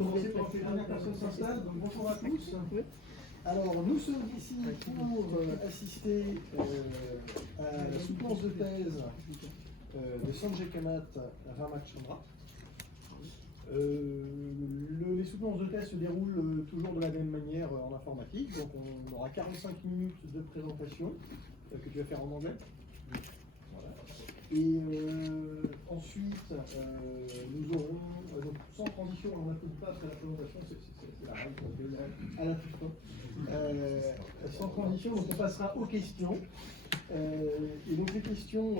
commencer par que les premières personnes s'installent. Donc bonjour à tous. Alors nous sommes ici pour assister à la soutenance de thèse de Sanjay Kamath Ramachandra. Les soutenances de thèse se déroulent toujours de la même manière en informatique. Donc on aura 45 minutes de présentation que tu vas faire en anglais. Voilà. Et ensuite, nous aurons, donc sans transition, on n'appuie pas après la présentation, c'est la règle, parce qu'elle a tout le temps. Sans transition, donc on passera aux questions. Et donc les questions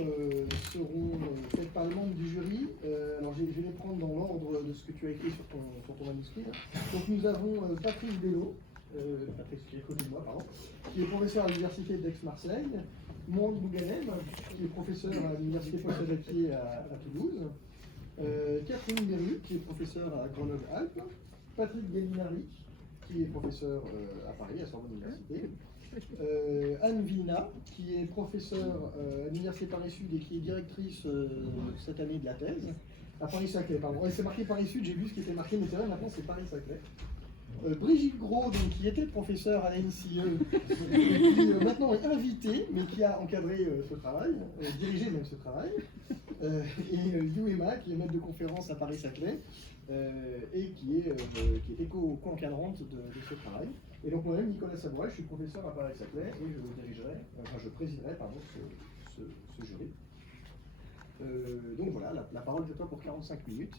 seront faites par les membres du jury. Alors je vais les prendre dans l'ordre de ce que tu as écrit sur ton manuscrit. Donc nous avons Patrice Bello, Patrice qui est à côté de moi, pardon, qui est professeur à l'université d'Aix-Marseille, Mohamed Bouganem, qui est professeur à l'université Pointe-à-Pied à Toulouse, Catherine Berru, qui est professeure à Grenoble-Alpes, Patrick Gallinari, qui est professeur à Paris, à Sorbonne Université, Anne Vina, qui est professeure à l'Université Paris-Sud et qui est directrice cette année de la thèse, à Paris-Saclay, pardon. C'est marqué Paris-Sud, j'ai vu ce qui était marqué, mais c'est vrai, maintenant c'est Paris-Saclay. Brigitte Gros, donc, qui était professeure à l'LIMSI, qui maintenant est invitée, mais qui a encadré ce travail, dirigé même ce travail, et Yuema, qui est maître de conférence à Paris-Saclay, et qui était co-encadrante de ce travail. Et donc moi-même, Nicolas Sabouret, je suis professeur à Paris-Saclay et je présiderai ce jury. Donc voilà, la parole est à toi pour 45 minutes.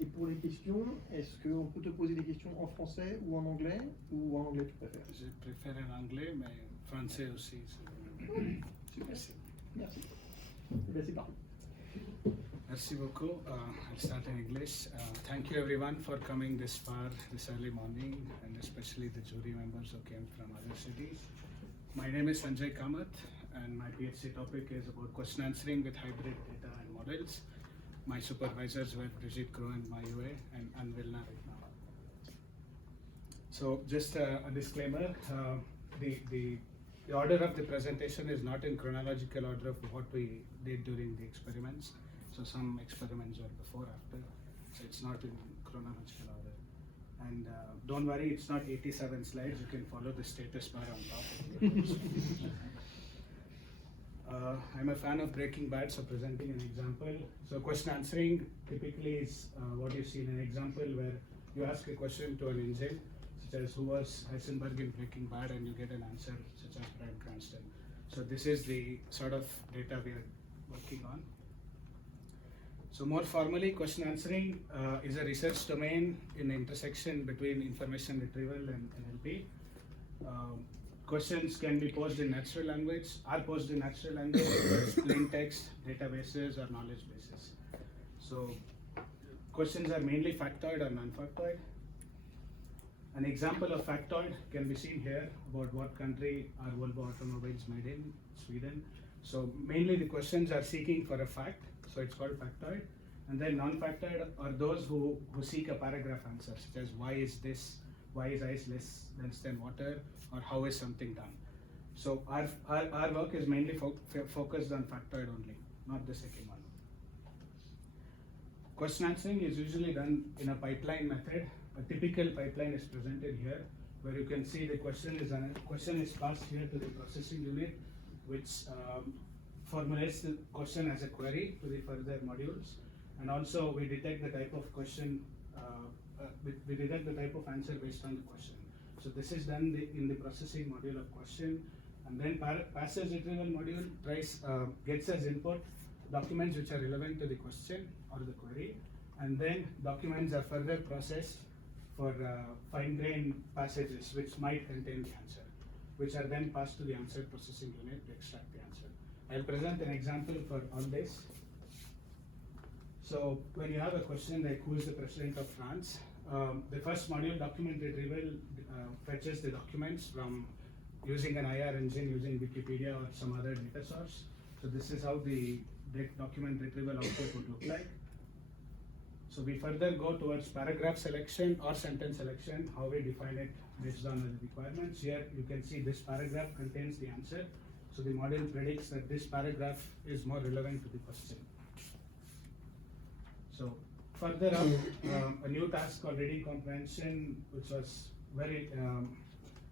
Et pour les questions, est-ce qu'on peut te poser des questions en français ou en anglais tu préfères? Je préfère en anglais, mais français aussi. Merci. Merci. C'est parti. Merci beaucoup. I'll start in English. Thank you everyone for coming this far this early morning, and especially the jury members who came from other cities. My name is Sanjay Kamath, and my PhD topic is about question answering with hybrid data and models. My supervisors were Brigitte Crow and Mayue and Anvilna right now. So just a disclaimer, the order of the presentation is not in chronological order of what we did during the experiments. So some experiments were before, after, so it's not in chronological order. And don't worry, it's not 87 slides, you can follow the status bar on top. I'm a fan of Breaking Bad, so presenting an example. So question answering typically is what you see in an example where you ask a question to an engine, such as who was Heisenberg in Breaking Bad, and you get an answer such as Bryan Cranston. So this is the sort of data we are working on. So more formally, question answering is a research domain in the intersection between information retrieval and NLP. Questions can be posed in natural language, are posed in natural language, plain text, databases, or knowledge bases. So questions are mainly factoid or non-factoid. An example of factoid can be seen here about what country are Volvo automobiles made in, Sweden. So mainly the questions are seeking for a fact, so it's called factoid. And then non-factoid are those who seek a paragraph answer, such as why is ice less dense than water, or how is something done. So our work is mainly focused on factoid only, not the second one. Question answering is usually done in a pipeline method. A typical pipeline is presented here, where you can see the question is passed here to the processing unit, which formulates the question as a query to the further modules. And also we detect the type of question, we detect the type of answer based on the question. So this is done in the processing module of question, and then passage retrieval module gets as input documents which are relevant to the question or the query, and then documents are further processed for fine-grained passages which might contain the answer, which are then passed to the answer processing unit to extract the answer. I'll present an example for all this. So when you have a question like who is the president of France, the first module, document retrieval, fetches the documents from using an IR engine, using Wikipedia or some other data source. So this is how the document retrieval output would look like. So we further go towards paragraph selection or sentence selection, how we define it based on the requirements. Here you can see this paragraph contains the answer. So the model predicts that this paragraph is more relevant to the question. So Further up, a new task called reading comprehension, which was very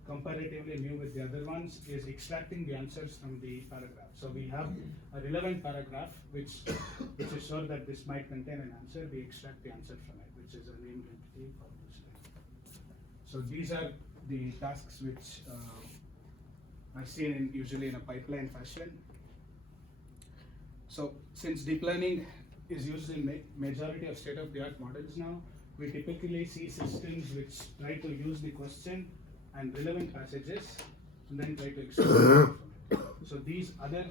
comparatively new with the other ones, is extracting the answers from the paragraph. So we have a relevant paragraph which is sure that this might contain an answer. We extract the answer from it, which is a named entity for this. So these are the tasks which are seen usually in a pipeline fashion. So since deep learning is used in majority of state-of-the-art models now, we typically see systems which try to use the question and relevant passages and then try to extract from it. So these other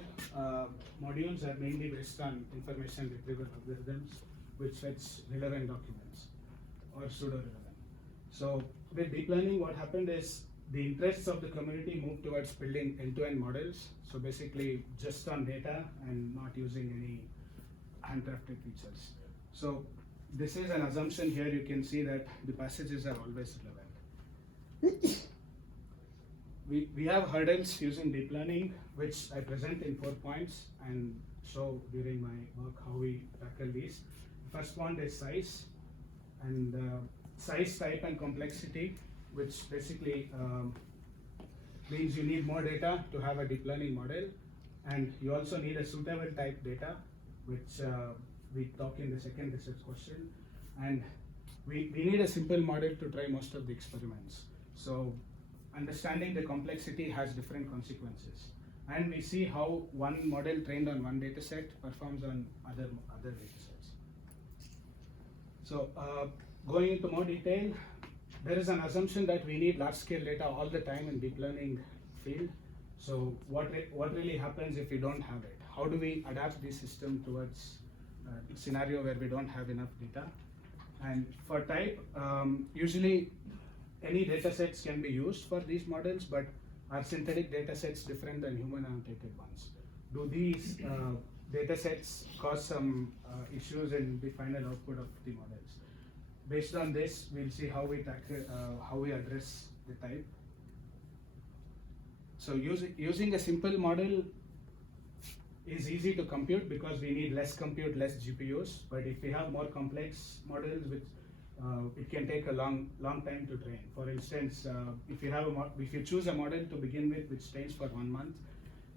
modules are mainly based on information retrieval algorithms which fetch relevant documents or pseudo-relevant. So with deep learning, what happened is the interests of the community moved towards building end-to-end models. So basically just on data and not using any handcrafted features. So this is an assumption here. You can see that the passages are always relevant. We have hurdles using deep learning, which I present in 4 points and show during my work how we tackle these. First one is size, and size, type, and complexity, which basically means you need more data to have a deep learning model, and you also need a suitable type data, which we talk in the second research question, and we need a simple model to try most of the experiments. So understanding the complexity has different consequences, and we see how one model trained on one data set performs on other data sets. So going into more detail, there is an assumption that we need large scale data all the time in deep learning field. So what really happens if we don't have it? How do we adapt the system towards a scenario where we don't have enough data? And for type, usually any data sets can be used for these models, but are synthetic data sets different than human annotated ones? Do these data sets cause some issues in the final output of the models? Based on this, we'll see how we tackle, how we address the type. So using a simple model is easy to compute because we need less compute, less GPUs. But if we have more complex models, which it can take a long time to train. For instance, if you choose a model to begin with, which trains for 1 month,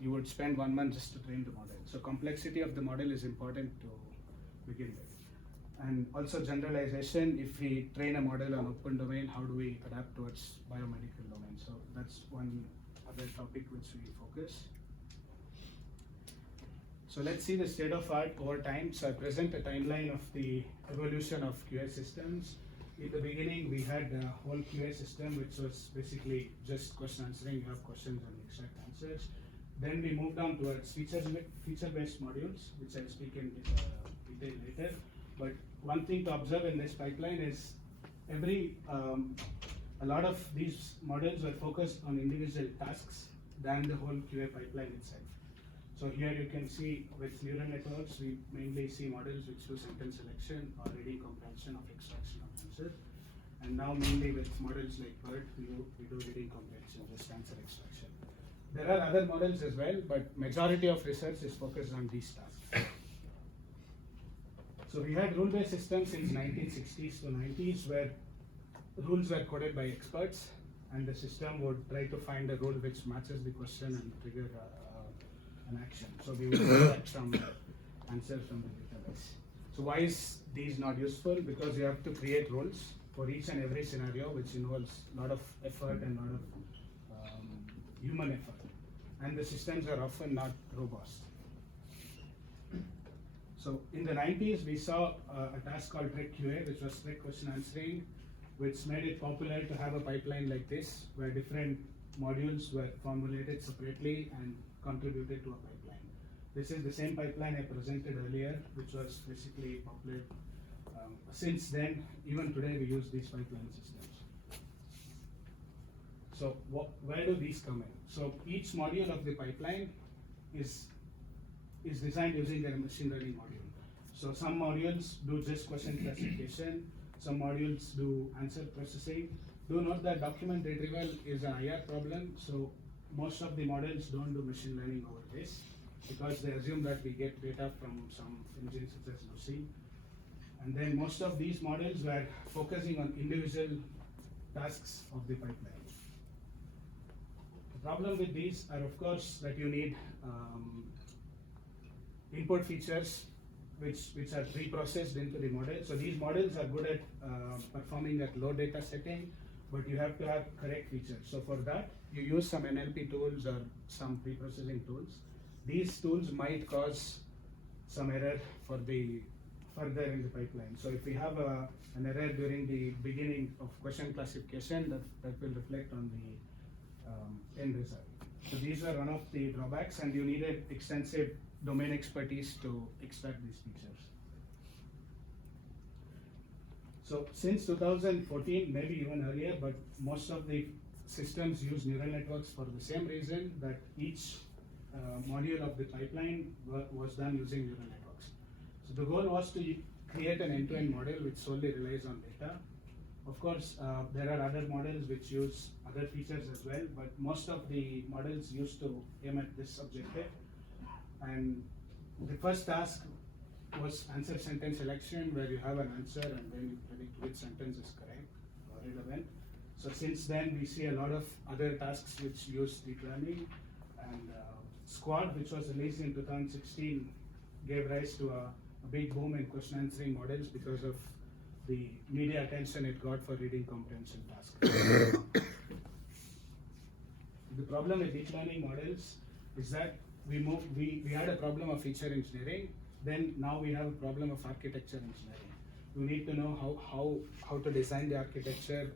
you would spend 1 month just to train the model. So complexity of the model is important to begin with. And also generalization, if we train a model on open domain, how do we adapt towards biomedical domain? So that's one other topic which we focus. So let's see the state of art over time. So I present a timeline of the evolution of QA systems. In the beginning, we had a whole QA system, which was basically just question answering. You have questions and extract answers. Then we moved on towards feature-based modules, which I'll speak in detail later. But one thing to observe in this pipeline is a lot of these models were focused on individual tasks than the whole QA pipeline itself. So here you can see with neural networks, we mainly see models which do sentence selection or reading comprehension of extraction of answer. And now mainly with models like BERT, we do reading comprehension, just answer extraction. There are other models as well, but majority of research is focused on these tasks. So we had rule-based systems since 1960s to 90s where rules were coded by experts, and the system would try to find a rule which matches the question and trigger an action. So we would extract some answers from the database. So why is these not useful? Because you have to create rules for each and every scenario, which involves a lot of effort and a lot of human effort. And the systems are often not robust. So in the 90s, we saw a task called Trick QA, which was trick question answering, which made it popular to have a pipeline like this, where different modules were formulated separately and contributed to a pipeline. This is the same pipeline I presented earlier, which was basically popular. Since then, even today, we use these pipeline systems. So where do these come in? So each module of the pipeline is designed using a machine learning module. So some modules do just question classification, some modules do answer processing. Do note that document retrieval is an IR problem, so most of the models don't do machine learning over this because they assume that we get data from some engine such as LIMSI. And then most of these models were focusing on individual tasks of the pipeline. The problem with these are, of course, that you need input features which are pre-processed into the model. So these models are good at performing at low data setting, but you have to have correct features. So for that, you use some NLP tools or some pre-processing tools. These tools might cause some error for the further in the pipeline. So if we have an error during the beginning of question classification, that will reflect on the end result. So these are one of the drawbacks, and you needed extensive domain expertise to extract these features. So since 2014, maybe even earlier, but most of the systems use neural networks for the same reason, that each module of the pipeline was done using neural networks. So the goal was to create an end-to-end model which solely relies on data. Of course, there are other models which use other features as well, but most of the models used to aim at this objective. And the first task was answer sentence selection, where you have an answer and then you predict which sentence is correct or relevant. So since then, we see a lot of other tasks which use deep learning, and Squad, which was released in 2016, gave rise to a big boom in question answering models because of the media attention it got for reading comprehension tasks. The problem with deep learning models is that we had a problem of feature engineering, then now we have a problem of architecture engineering. You need to know how to design the architecture,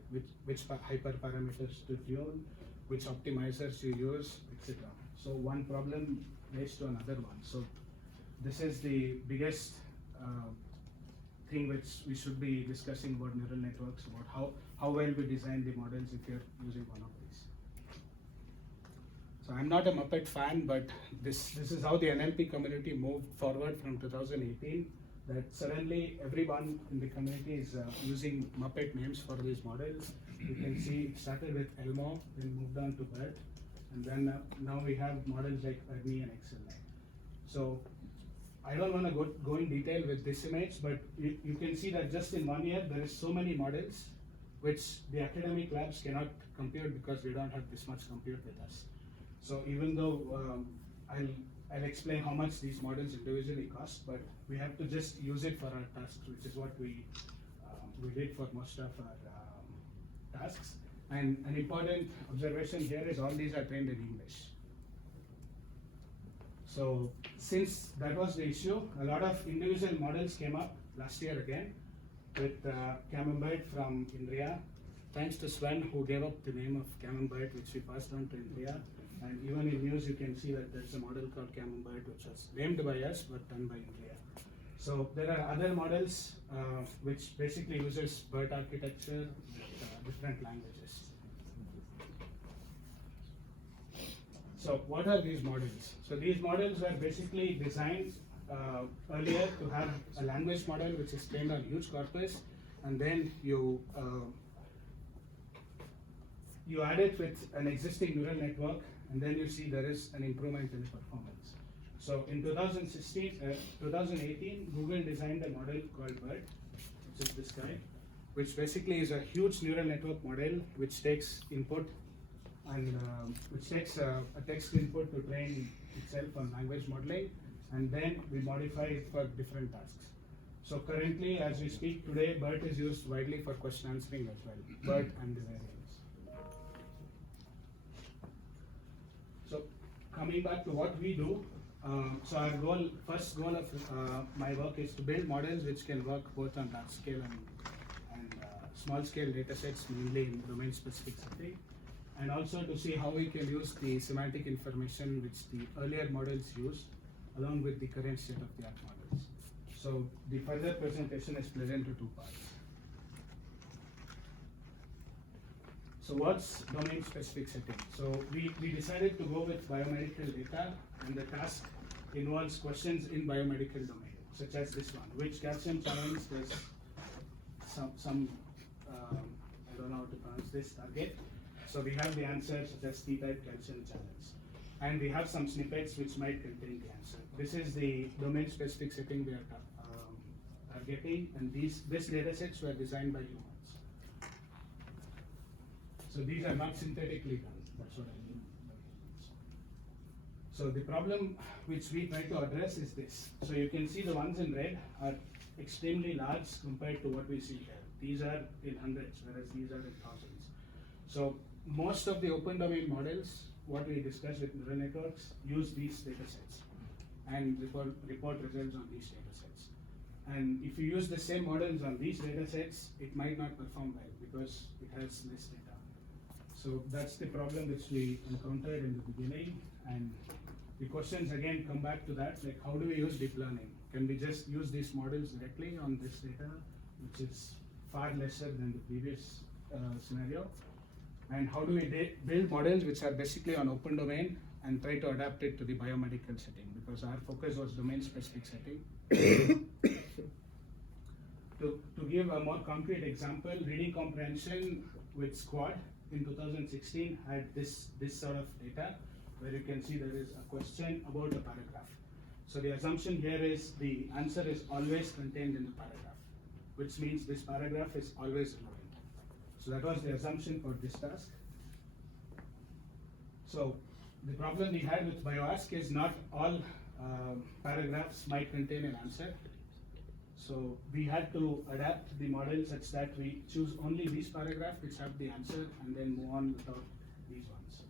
which hyperparameters to tune, which optimizers you use, etc. So one problem leads to another one. So this is the biggest thing which we should be discussing about neural networks, about how well we design the models if you're using one of these. So I'm not a Muppet fan, but this is how the NLP community moved forward from 2018, that suddenly everyone in the community is using Muppet names for these models. You can see it started with Elmo, then moved on to BERT, and then now we have models like Ernie and XLI. So I don't want to go in detail with this image, but you can see that just in 1 year there is so many models which the academic labs cannot compute because we don't have this much compute with us. So even though I'll explain how much these models individually cost, but we have to just use it for our tasks, which is what we did for most of our tasks. And an important observation here is all these are trained in English. So since that was the issue, a lot of individual models came up last year again with Camembert from India. Thanks to Sven, who gave up the name of Camembert, which we passed on to India. And even in news, you can see that there's a model called Camembert, which was named by us but done by India. So there are other models which basically uses BERT architecture with different languages. So what are these models? So these models were basically designed earlier to have a language model which is trained on huge corpus, and then you add it with an existing neural network, and then you see there is an improvement in performance. So in 2018, Google designed a model called BERT, which is this guy, which basically is a huge neural network model which takes input and which takes a text input to train itself on language modeling, and then we modify it for different tasks. So currently, as we speak today, BERT is used widely for question answering as well, BERT and the variants. So coming back to what we do, so our first goal of my work is to build models which can work both on large scale and small scale data sets, mainly in domain specific setting, and also to see how we can use the semantic information which the earlier models used along with the current state of the art models. So the further presentation is split into two parts. So what's domain specific setting? So we decided to go with biomedical data, and the task involves questions in biomedical domain, such as this one: which calcium channels does some I don't know how to pronounce this target. So we have the answer such as T-type calcium channels, and we have some snippets which might contain the answer. This is the domain specific setting we are targeting. getting, and these data sets were designed by humans. So these are not synthetically done. That's what I mean. So the problem which we try to address is this. So you can see the ones in red are extremely large compared to what we see here. These are in hundreds, whereas these are in thousands. So most of the open domain models, what we discussed with neural networks, use these data sets and report results on these data sets. And if you use the same models on these data sets, it might not perform well because it has less data. So that's the problem which we encountered in the beginning. And the questions again come back to that, like how do we use deep learning? Can we just use these models directly on this data, which is far lesser than the previous scenario? And how do we build models which are basically on open domain and try to adapt it to the biomedical setting, because our focus was domain specific setting. To give a more concrete example, reading comprehension with Squad in 2016 had this sort of data where you can see there is a question about a paragraph. So the assumption here is the answer is always contained in the paragraph, which means this paragraph is always relevant. So that was the assumption for this task. So the problem we had with BioAsk is not all paragraphs might contain an answer. So we had to adapt the model such that we choose only these paragraphs which have the answer and then move on without these ones.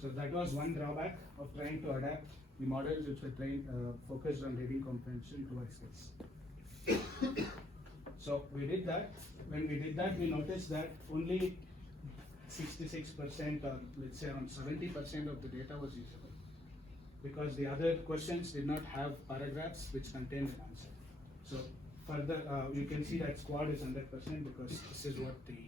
So that was one drawback of trying to adapt the models which were trained focused on reading comprehension towards this. So we did that. When we did that, we noticed that only 66% or let's say around 70% of the data was usable, because the other questions did not have paragraphs which contained an answer. So further, you can see that Squad is 100% because this is what the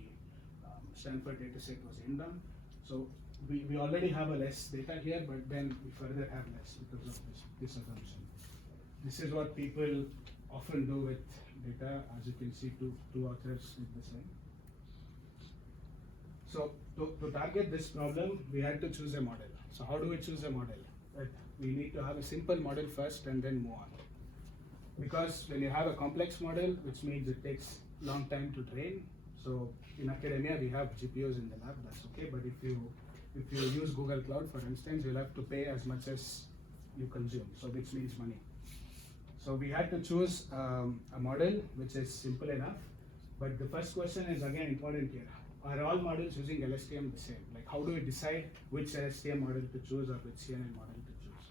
Stanford dataset was aimed on. So we already have a less data here, but then we further have less because of this assumption. This is what people often do with data. As you can see, two authors did the same. So to target this problem, we had to choose a model. So how do we choose a model? Right. We need to have a simple model first and then move on. Because when you have a complex model, which means it takes long time to train. So in academia, we have GPUs in the lab, that's okay. But if you use Google Cloud, for instance, you'll have to pay as much as you consume, so which means money. So we had to choose a model which is simple enough. But the first question is again important here. Are all models using LSTM the same? Like how do we decide which LSTM model to choose or which CNN model to choose?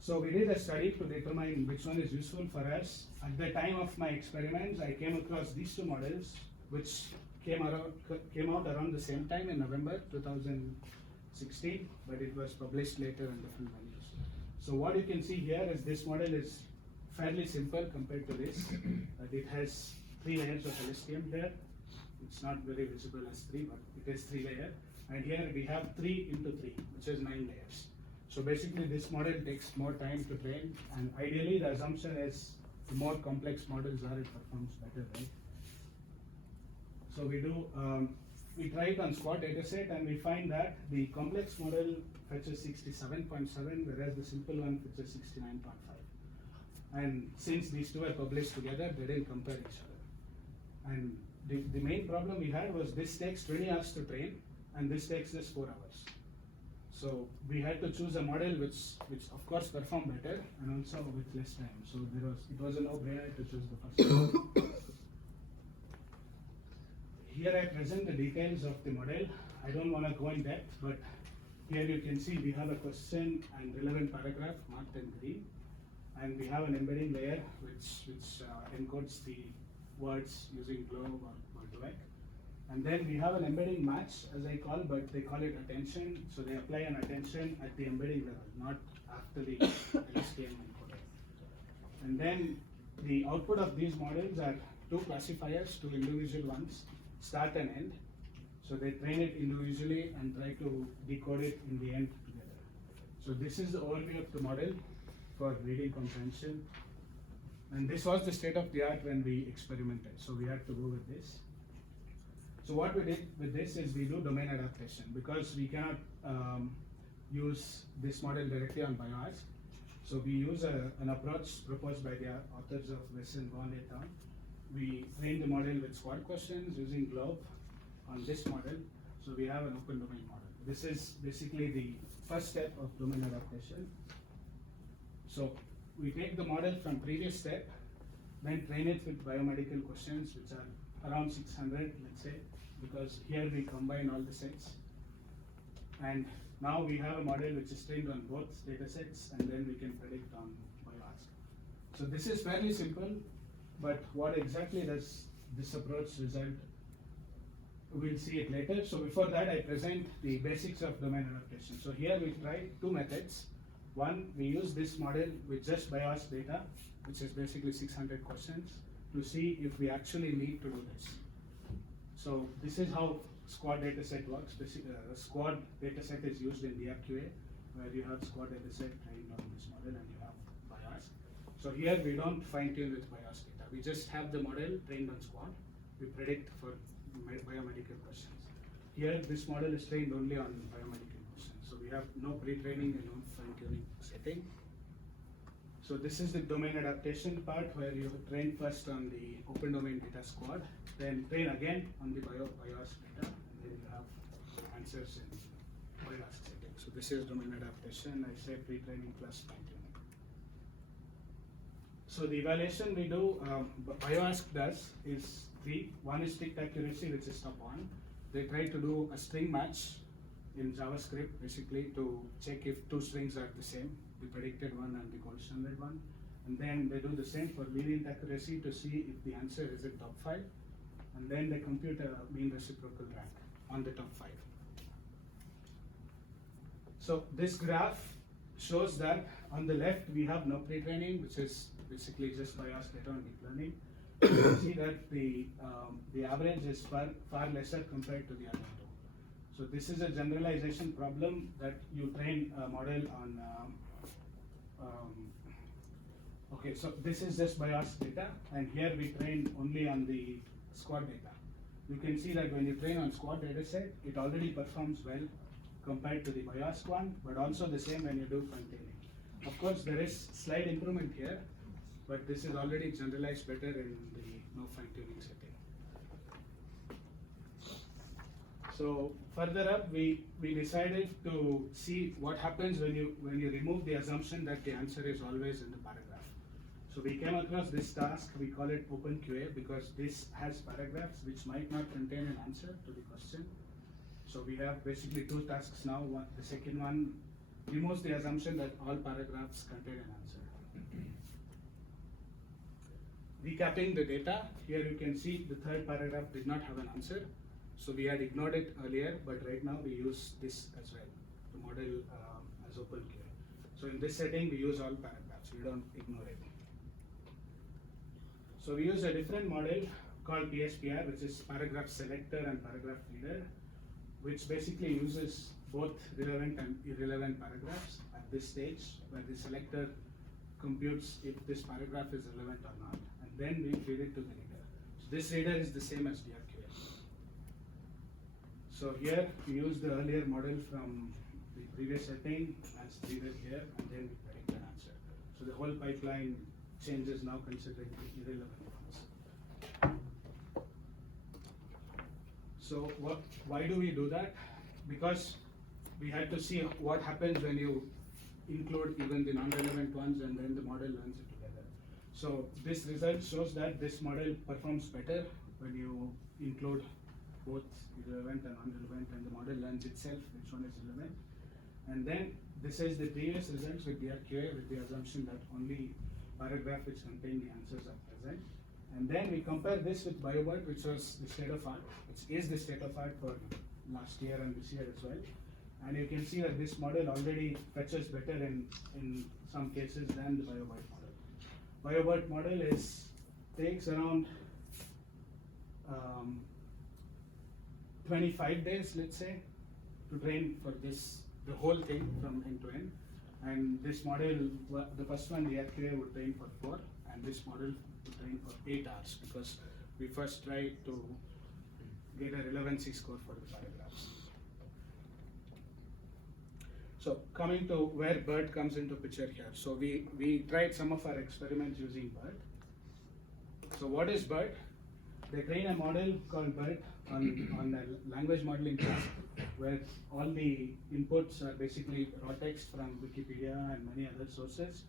So we did a study to determine which one is useful for us. At the time of my experiments, I came across these two models, which came out around the same time in November 2016, but it was published later in different venues. So what you can see here is this model is fairly simple compared to this. It has 3 layers of LSTM here. It's not very visible as 3, but it is 3 layer. And here we have 3 into 3, which is 9 layers. So basically this model takes more time to train, and ideally the assumption is the more complex models are, it performs better, right? So we try it on Squad dataset and we find that the complex model fetches 67.7, whereas the simple one fetches 69.5. And since these two are published together, they didn't compare each other. And the main problem we had was this takes 20 hours to train and this takes just 4 hours. So we had to choose a model which of course performed better and also with less time. So it was a no-brainer to choose the first one. Here I present the details of the model. I don't want to go in depth, but here you can see we have a question and relevant paragraph marked in green, and we have an embedding layer which encodes the words using globe or duet. And then we have an embedding match, as I call, but they call it attention. So they apply an attention at the embedding level, not after the LSTM encoder. And then the output of these models are 2 classifiers, 2 individual ones, start and end. So they train it individually and try to decode it in the end together. So this is the overview of the model for reading comprehension. And this was the state of the art when we experimented. So we had to go with this. So what we did with this is we do domain adaptation because we cannot use this model directly on BioAsk. So we use an approach proposed by the authors of Wesson, Vaughan et al. We train the model with squad questions using Globe on this model. So we have an open domain model. This is basically the first step of domain adaptation. So we take the model from previous step, then train it with biomedical questions, which are around 600, let's say, because here we combine all the sets. And now we have a model which is trained on both data sets, and then we can predict on bioask. So this is fairly simple, but what exactly does this approach result? We'll see it later. So before that, I present the basics of domain adaptation. So here we try two methods. One, we use this model with just bioask data, which is basically 600 questions, to see if we actually need to do this. So this is how squad dataset works. Squad dataset is used in DRQA, where you have squad dataset trained on this model and you have bioask. So here we don't fine tune with bioask data. We just have the model trained on squad. We predict for biomedical questions. Here, this model is trained only on biomedical questions. So we have no pre-training and no fine-tuning setting. So this is the domain adaptation part, where you train first on the open domain data squad, then train again on the bioask data, and then you have answers in bioask setting. So this is domain adaptation. I say pre-training plus fine-tuning. So the evaluation we do, bioask does is three. One is strict accuracy, which is step one. They try to do a string match in JavaScript, basically to check if two strings are the same, the predicted one and the gold standard one. And then they do the same for lenient accuracy to see if the answer is in top 5. And then they compute a mean reciprocal rank on the top 5. So this graph shows that on the left we have no pre-training, which is basically just bioask data on deep learning. You can see that the average is far lesser compared to the other two. So this is a generalization problem that you train a model on. Okay, so this is just bioask data, and here we train only on the squad data. You can see that when you train on squad data set, it already performs well compared to the bioask one, but also the same when you do fine-tuning. Of course, there is slight improvement here, but this is already generalized better in the no fine-tuning setting. So further up, we decided to see what happens when you remove the assumption that the answer is always in the paragraph. So we came across this task. We call it OpenQA because this has paragraphs which might not contain an answer to the question. So we have basically two tasks now. The second one removes the assumption that all paragraphs contain an answer. Recapping the data, here you can see the third paragraph did not have an answer. So we had ignored it earlier, but right now we use this as well, the model as OpenQA. So in this setting, we use all paragraphs, we don't ignore it. So we use a different model called PSPR, which is paragraph selector and paragraph reader, which basically uses both relevant and irrelevant paragraphs at this stage, where the selector computes if this paragraph is relevant or not, and then we feed it to the reader. So this reader is the same as DRQA. So here we use the earlier model from the previous setting as reader here, and then we predict an answer. So the whole pipeline changes now considering the irrelevant ones. So why do we do that? Because we had to see what happens when you include even the non-relevant ones and then the model learns it together. So this result shows that this model performs better when you include both relevant and non-relevant, and the model learns itself which one is relevant. And then this is the previous results with DRQA with the assumption that only paragraph which contain the answers are present. And then we compare this with BioBert, which was the state of art, which is the state of art for last year and this year as well. And you can see that this model already fetches better in some cases than the BioBert model. BioBert model takes around 25 days, let's say, to train for the whole thing from end to end. And this model, the first one, the DRQA would train for 4, and this model would train for 8 hours, because we first try to get a relevancy score for the paragraphs. So coming to where BERT comes into picture here. So we tried some of our experiments using BERT. So what is BERT? They train a model called BERT on a language modeling task where all the inputs are basically raw text from Wikipedia and many other sources.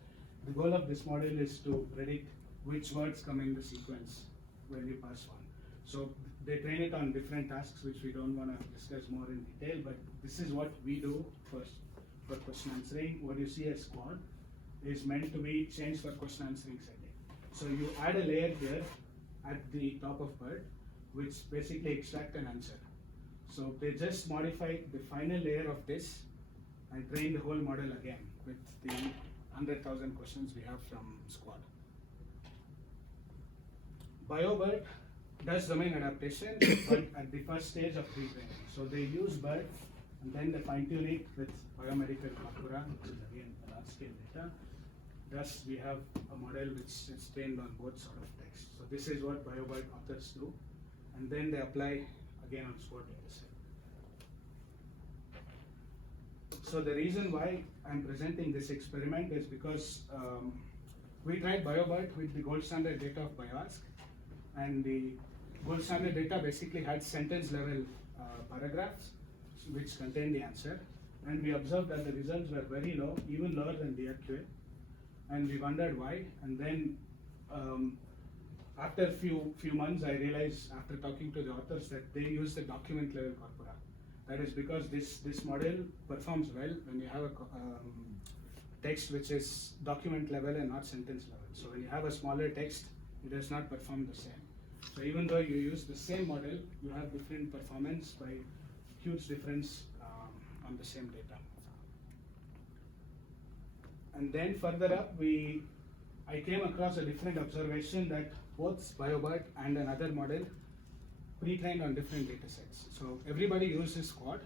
The goal of this model is to predict which words come in the sequence when you pass one. So they train it on different tasks, which we don't want to discuss more in detail, but this is what we do first for question answering. What you see as squad is meant to be changed for question answering setting. So you add a layer here at the top of BERT, which basically extract an answer. So they just modify the final layer of this and train the whole model again with the 100,000 questions we have from squad. BioBERT does domain adaptation, but at the first stage of pre-training. So they use BERT and then they fine-tune it with biomedical corpora, which is again large-scale data. Thus, we have a model which is trained on both sort of text. So this is what BioBERT authors do, and then they apply again on squad dataset. So the reason why I'm presenting this experiment is because we tried BioBERT with the gold standard data of BioAsk, and the gold standard data basically had sentence level paragraphs which contain the answer, and we observed that the results were very low, even lower than DRQA, and we wondered why. And then after a few months, I realized after talking to the authors that they use the document level corpora. That is because this model performs well when you have a text which is document level and not sentence level. So when you have a smaller text, it does not perform the same. So even though you use the same model, you have different performance by huge difference on the same data. And then further up, I came across a different observation that both BioBERT and another model pre-trained on different data sets. So everybody uses Squad,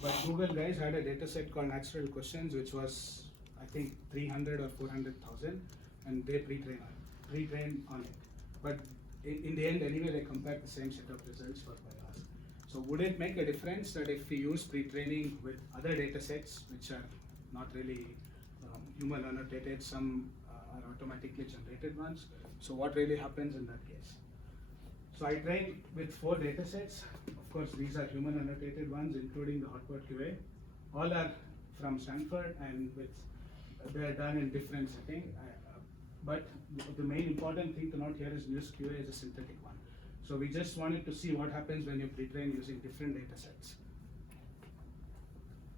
but Google guys had a data set called natural questions, which was I think 300 or 400,000, and they pre-trained on it. But in the end, anyway, they compared the same set of results for BioAsk. So would it make a difference that if we use pre-training with other data sets, which are not really human annotated, some are automatically generated ones? So what really happens in that case? So I trained with 4 data sets. Of course, these are human annotated ones, including the hotpot QA. All are from Stanford, and they are done in different settings. But the main important thing to note here is news QA is a synthetic one. So we just wanted to see what happens when you pre-train using different data sets.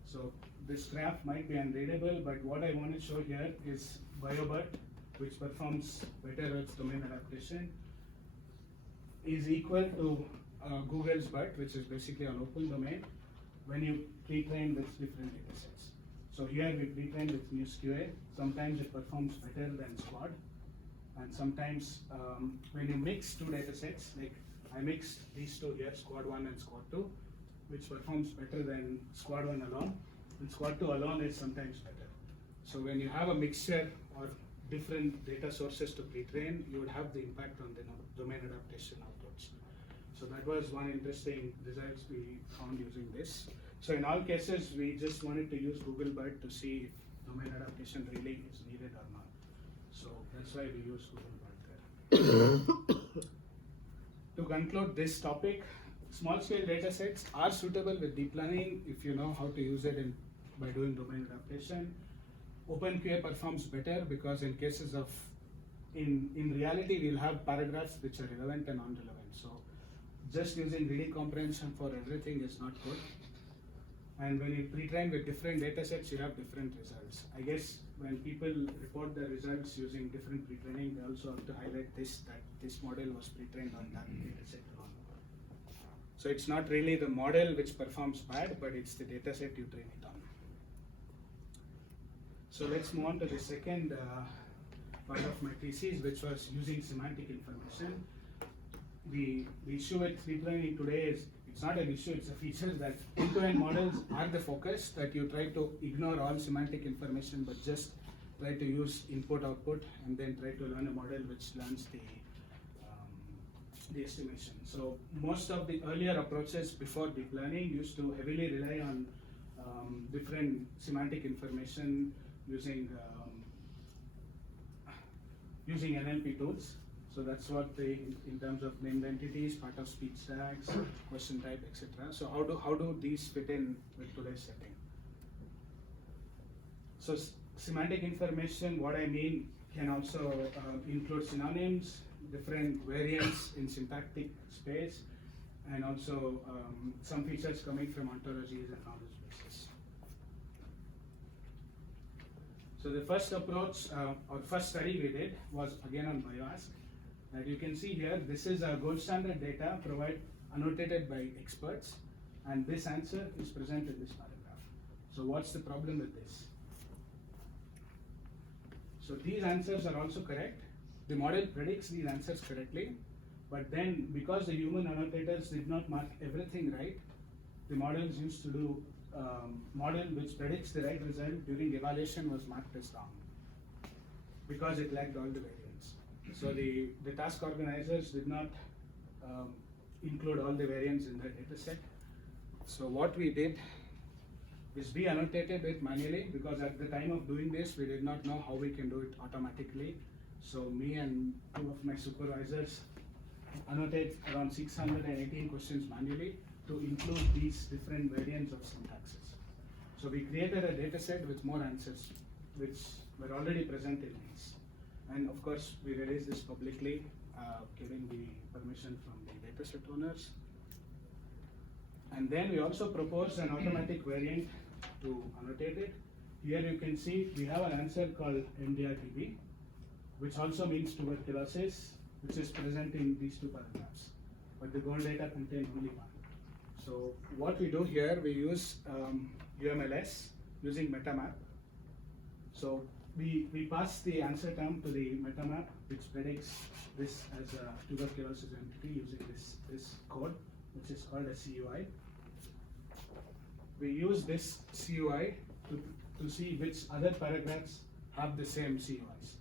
So this graph might be unreadable, but what I want to show here is BioBERT, which performs better with domain adaptation, is equal to Google's BERT, which is basically an open domain, when you pre-train with different data sets. So here we pre-train with news QA. Sometimes it performs better than Squad, and sometimes when you mix 2 data sets, like I mixed these 2 here, Squad 1 and Squad 2, which performs better than Squad 1 alone, and Squad 2 alone is sometimes better. So when you have a mixture or different data sources to pre-train, you would have the impact on the domain adaptation outputs. So that was one interesting results we found using this. So in all cases, we just wanted to use Google BERT to see if domain adaptation really is needed or not. So that's why we use Google BERT there. To conclude this topic, small-scale data sets are suitable with deep learning if you know how to use it by doing domain adaptation. OpenQA performs better because in cases of, in reality, we'll have paragraphs which are relevant and non-relevant. So just using reading comprehension for everything is not good. And when you pre-train with different data sets, you have different results. I guess when people report their results using different pre-training, they also have to highlight this, that this model was pre-trained on that data set alone. So it's not really the model which performs bad, but it's the data set you train it on. So let's move on to the second part of my thesis, which was using semantic information. The issue with pre-training today is, it's not an issue, it's a feature that end-to-end models are the focus, that you try to ignore all semantic information but just try to use input-output and then try to learn a model which learns the estimation. So most of the earlier approaches before deep learning used to heavily rely on different semantic information using using NLP tools. So that's what they, in terms of named entities, part of speech tags, question type, etc. So how do these fit in with today's setting? So semantic information, what I mean, can also include synonyms, different variants in syntactic space, and also some features coming from ontologies and knowledge bases. So the first approach or first study we did was again on BioAsk. That you can see here, this is a gold standard data annotated by experts, and this answer is present in this paragraph. So what's the problem with this? So these answers are also correct. The model predicts these answers correctly, but then because the human annotators did not mark everything right, the models used to do model which predicts the right result during evaluation was marked as wrong because it lacked all the variants. So the task organizers did not include all the variants in the data set. So what we did is we annotated it manually, because at the time of doing this we did not know how we can do it automatically. So me and two of my supervisors annotate around 618 questions manually to include these different variants of syntaxes. So we created a data set with more answers which were already present in these. And of course, we released this publicly, giving the permission from the dataset owners. And then we also proposed an automatic variant to annotate it. Here you can see we have an answer called MDR-TB, which also means tuberculosis, which is present in these two paragraphs. But the gold data contain only one. So what we do here, we use UMLS using MetaMap. So we pass the answer term to the MetaMap, which predicts this as a tuberculosis entity using this code, which is called a CUI. We use this CUI to see which other paragraphs have the same CUIs.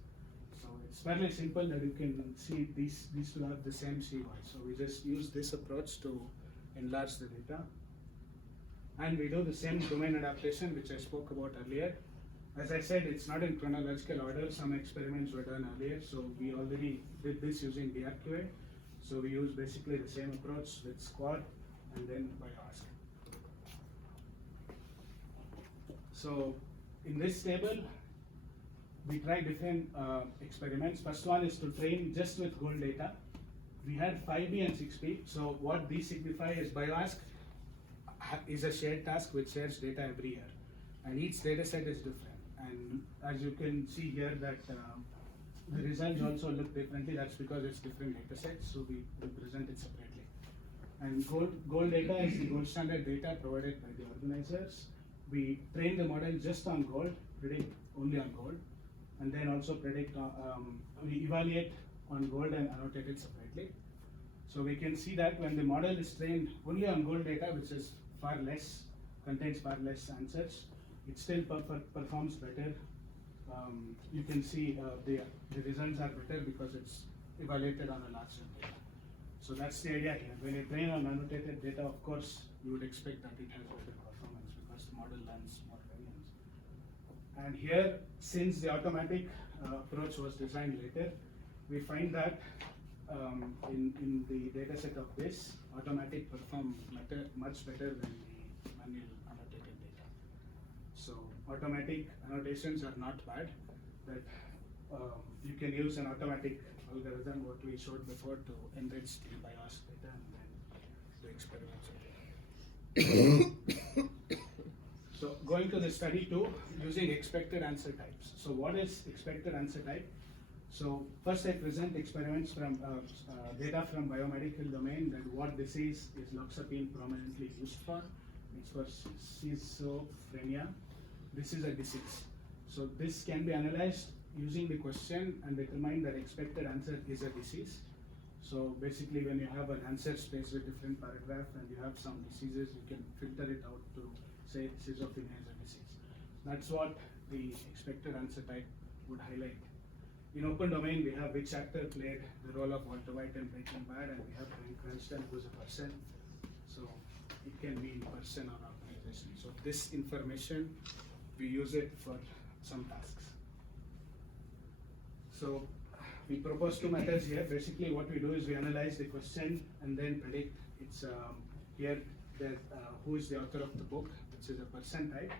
So it's fairly simple that you can see these two have the same CUI. So we just use this approach to enlarge the data. And we do the same domain adaptation, which I spoke about earlier. As I said, it's not in chronological order. Some experiments were done earlier, so we already did this using DRQA. So we use basically the same approach with Squad and then BioAsk. So in this table, we tried different experiments. First one is to train just with gold data. We had 5B and 6B. So what these signify is BioAsk is a shared task which shares data every year, and each data set is different. And as you can see here that the results also look differently. That's because it's different data sets, so we present it separately. And gold data is the gold standard data provided by the organizers. We train the model just on gold, predict only on gold, and then also predict, we evaluate on gold and annotate it separately. So we can see that when the model is trained only on gold data, which is contains far less answers, it still performs better. You can see the results are better because it's evaluated on a larger data. So that's the idea here. When you train on annotated data, of course, you would expect that it has better performance because the model learns more variance. And here, since the automatic approach was designed later, we find that in the data set of this, automatic perform much better than the manual annotated data. So automatic annotations are not bad, but you can use an automatic algorithm, what we showed before, to enrich the BioAsk data and then do experiments. So going to the study 2, using expected answer types. So what is expected answer type? So first I present experiments from data from biomedical domain, that what disease is loxapine prominently used for. It's for schizophrenia. This is a disease. So this can be analyzed using the question and determine that expected answer is a disease. So basically when you have an answer space with different paragraph and you have some diseases, you can filter it out to say schizophrenia is a disease. That's what the expected answer type would highlight. In open domain, we have which actor played the role of Walter White in Breaking Bad, and we have Bryan Cranston, who's a person. So it can be person or organization. So this information, we use it for some tasks. So we propose two methods here. Basically what we do is we analyze the question and then predict its here that who is the author of the book, which is a person type.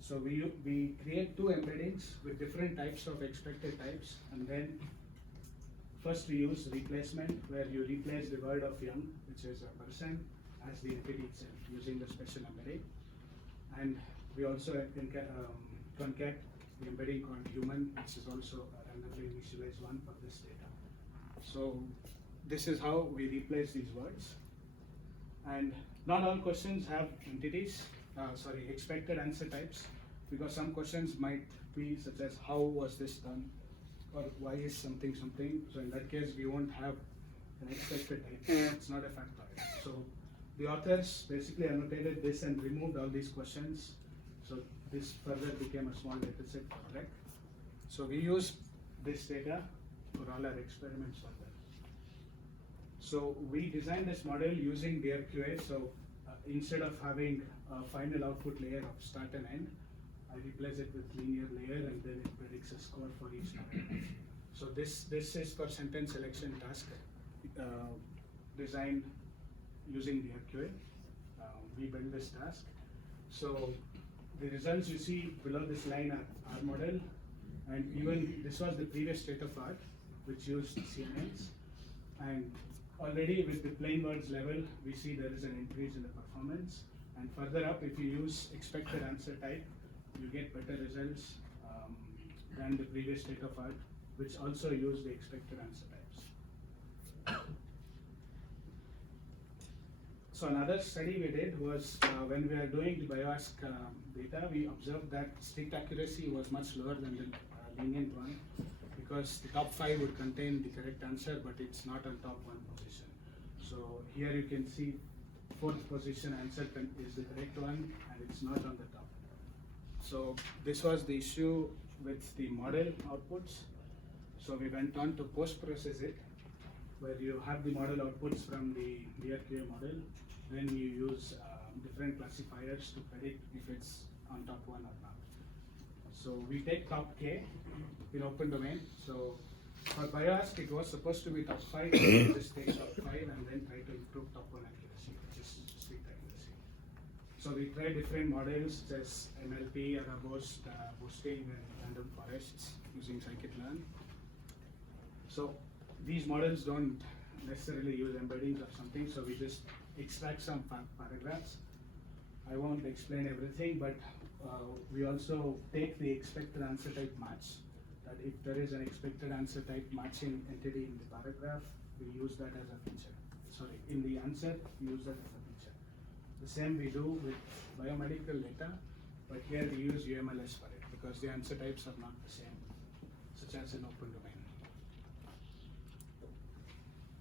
So we create two embeddings with different types of expected types, and then first we use replacement, where you replace the word of young, which is a person, as the entity itself using the special embedding. And we also concat the embedding called human, which is also a randomly initialized one for this data. So this is how we replace these words. And not all questions have entities, expected answer types, because some questions might be such as how was this done, or why is something something. So in that case, we won't have an expected type. It's not a factoid. So the authors basically annotated this and removed all these questions. So this further became a small data set for rec. So we use this data for all our experiments further. So we designed this model using DRQA. So instead of having a final output layer of start and end, I replace it with linear layer, and then it predicts a score for each paragraph. So this is for sentence selection task designed using DRQA. We build this task. So the results you see below this line are our model, and even this was the previous state of art, which used CNNs. And already with the plain words level, we see there is an increase in the performance. And further up, if you use expected answer type, you get better results than the previous state of art, which also use the expected answer types. So another study we did was when we are doing the BioAsk data, we observed that strict accuracy was much lower than the lenient one, because the top 5 would contain the correct answer, but it's not on top 1 position. So here you can see 4th position answer is the correct one, and it's not on the top. So this was the issue with the model outputs. So we went on to post-process it, where you have the model outputs from the DRQA model. Then you use different classifiers to predict if it's on top 1 or not. So we take top K in open domain. So for BioAsk, it was supposed to be top 5. We just take top 5 and then try to improve top 1 accuracy, which is strict accuracy. So we tried different models, such as MLP, Arabost, boosting, and random forests using scikit-learn. So these models don't necessarily use embeddings or something, so we just extract some paragraphs. I won't explain everything, but we also take the expected answer type match. That if there is an expected answer type matching entity in the paragraph, we use that as a feature. Sorry, in the answer, we use that as a feature. The same we do with biomedical data, but here we use UMLS for it because the answer types are not the same, such as in open domain.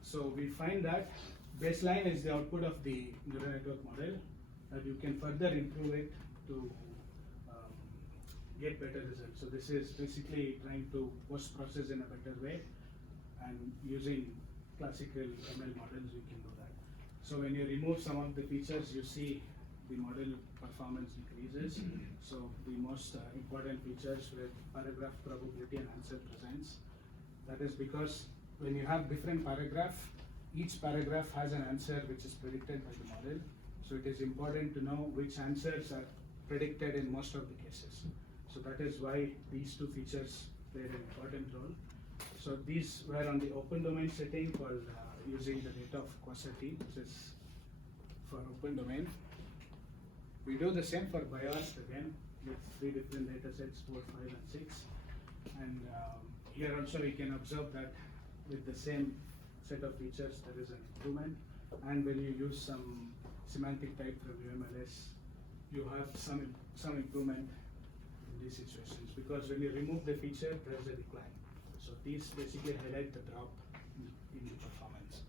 So we find that baseline is the output of the neural network model, that you can further improve it to get better results. So this is basically trying to post-process in a better way, and using classical ML models we can do that. So when you remove some of the features, you see the model performance decreases. So the most important features with paragraph probability and answer presence. That is because when you have different paragraph, each paragraph has an answer which is predicted by the model. So it is important to know which answers are predicted in most of the cases. So that is why these two features play an important role. So these were on the open domain setting called using the data of Quasar-T, which is for open domain. We do the same for BioAsk again with 3 different data sets, 4, 5, and 6. And here also we can observe that with the same set of features there is an improvement. And when you use some semantic type from UMLS, you have some improvement in these situations, because when you remove the feature, there is a decline. So these basically highlight the drop in the performance.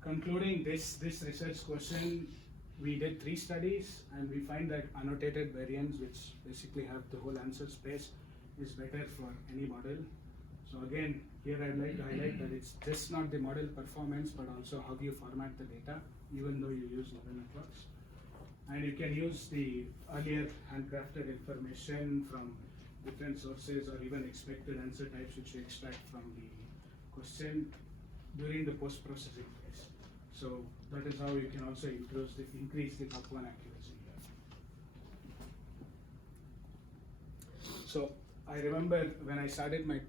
Concluding this research question, we did 3 studies, and we find that annotated variants, which basically have the whole answer space, is better for any model. So again, here I'd like to highlight that it's just not the model performance, but also how you format the data, even though you use neural networks. And you can use the earlier handcrafted information from different sources or even expected answer types which you extract from the question during the post-processing phase. So that is how you can also increase the top one accuracy here. So I remember when I started my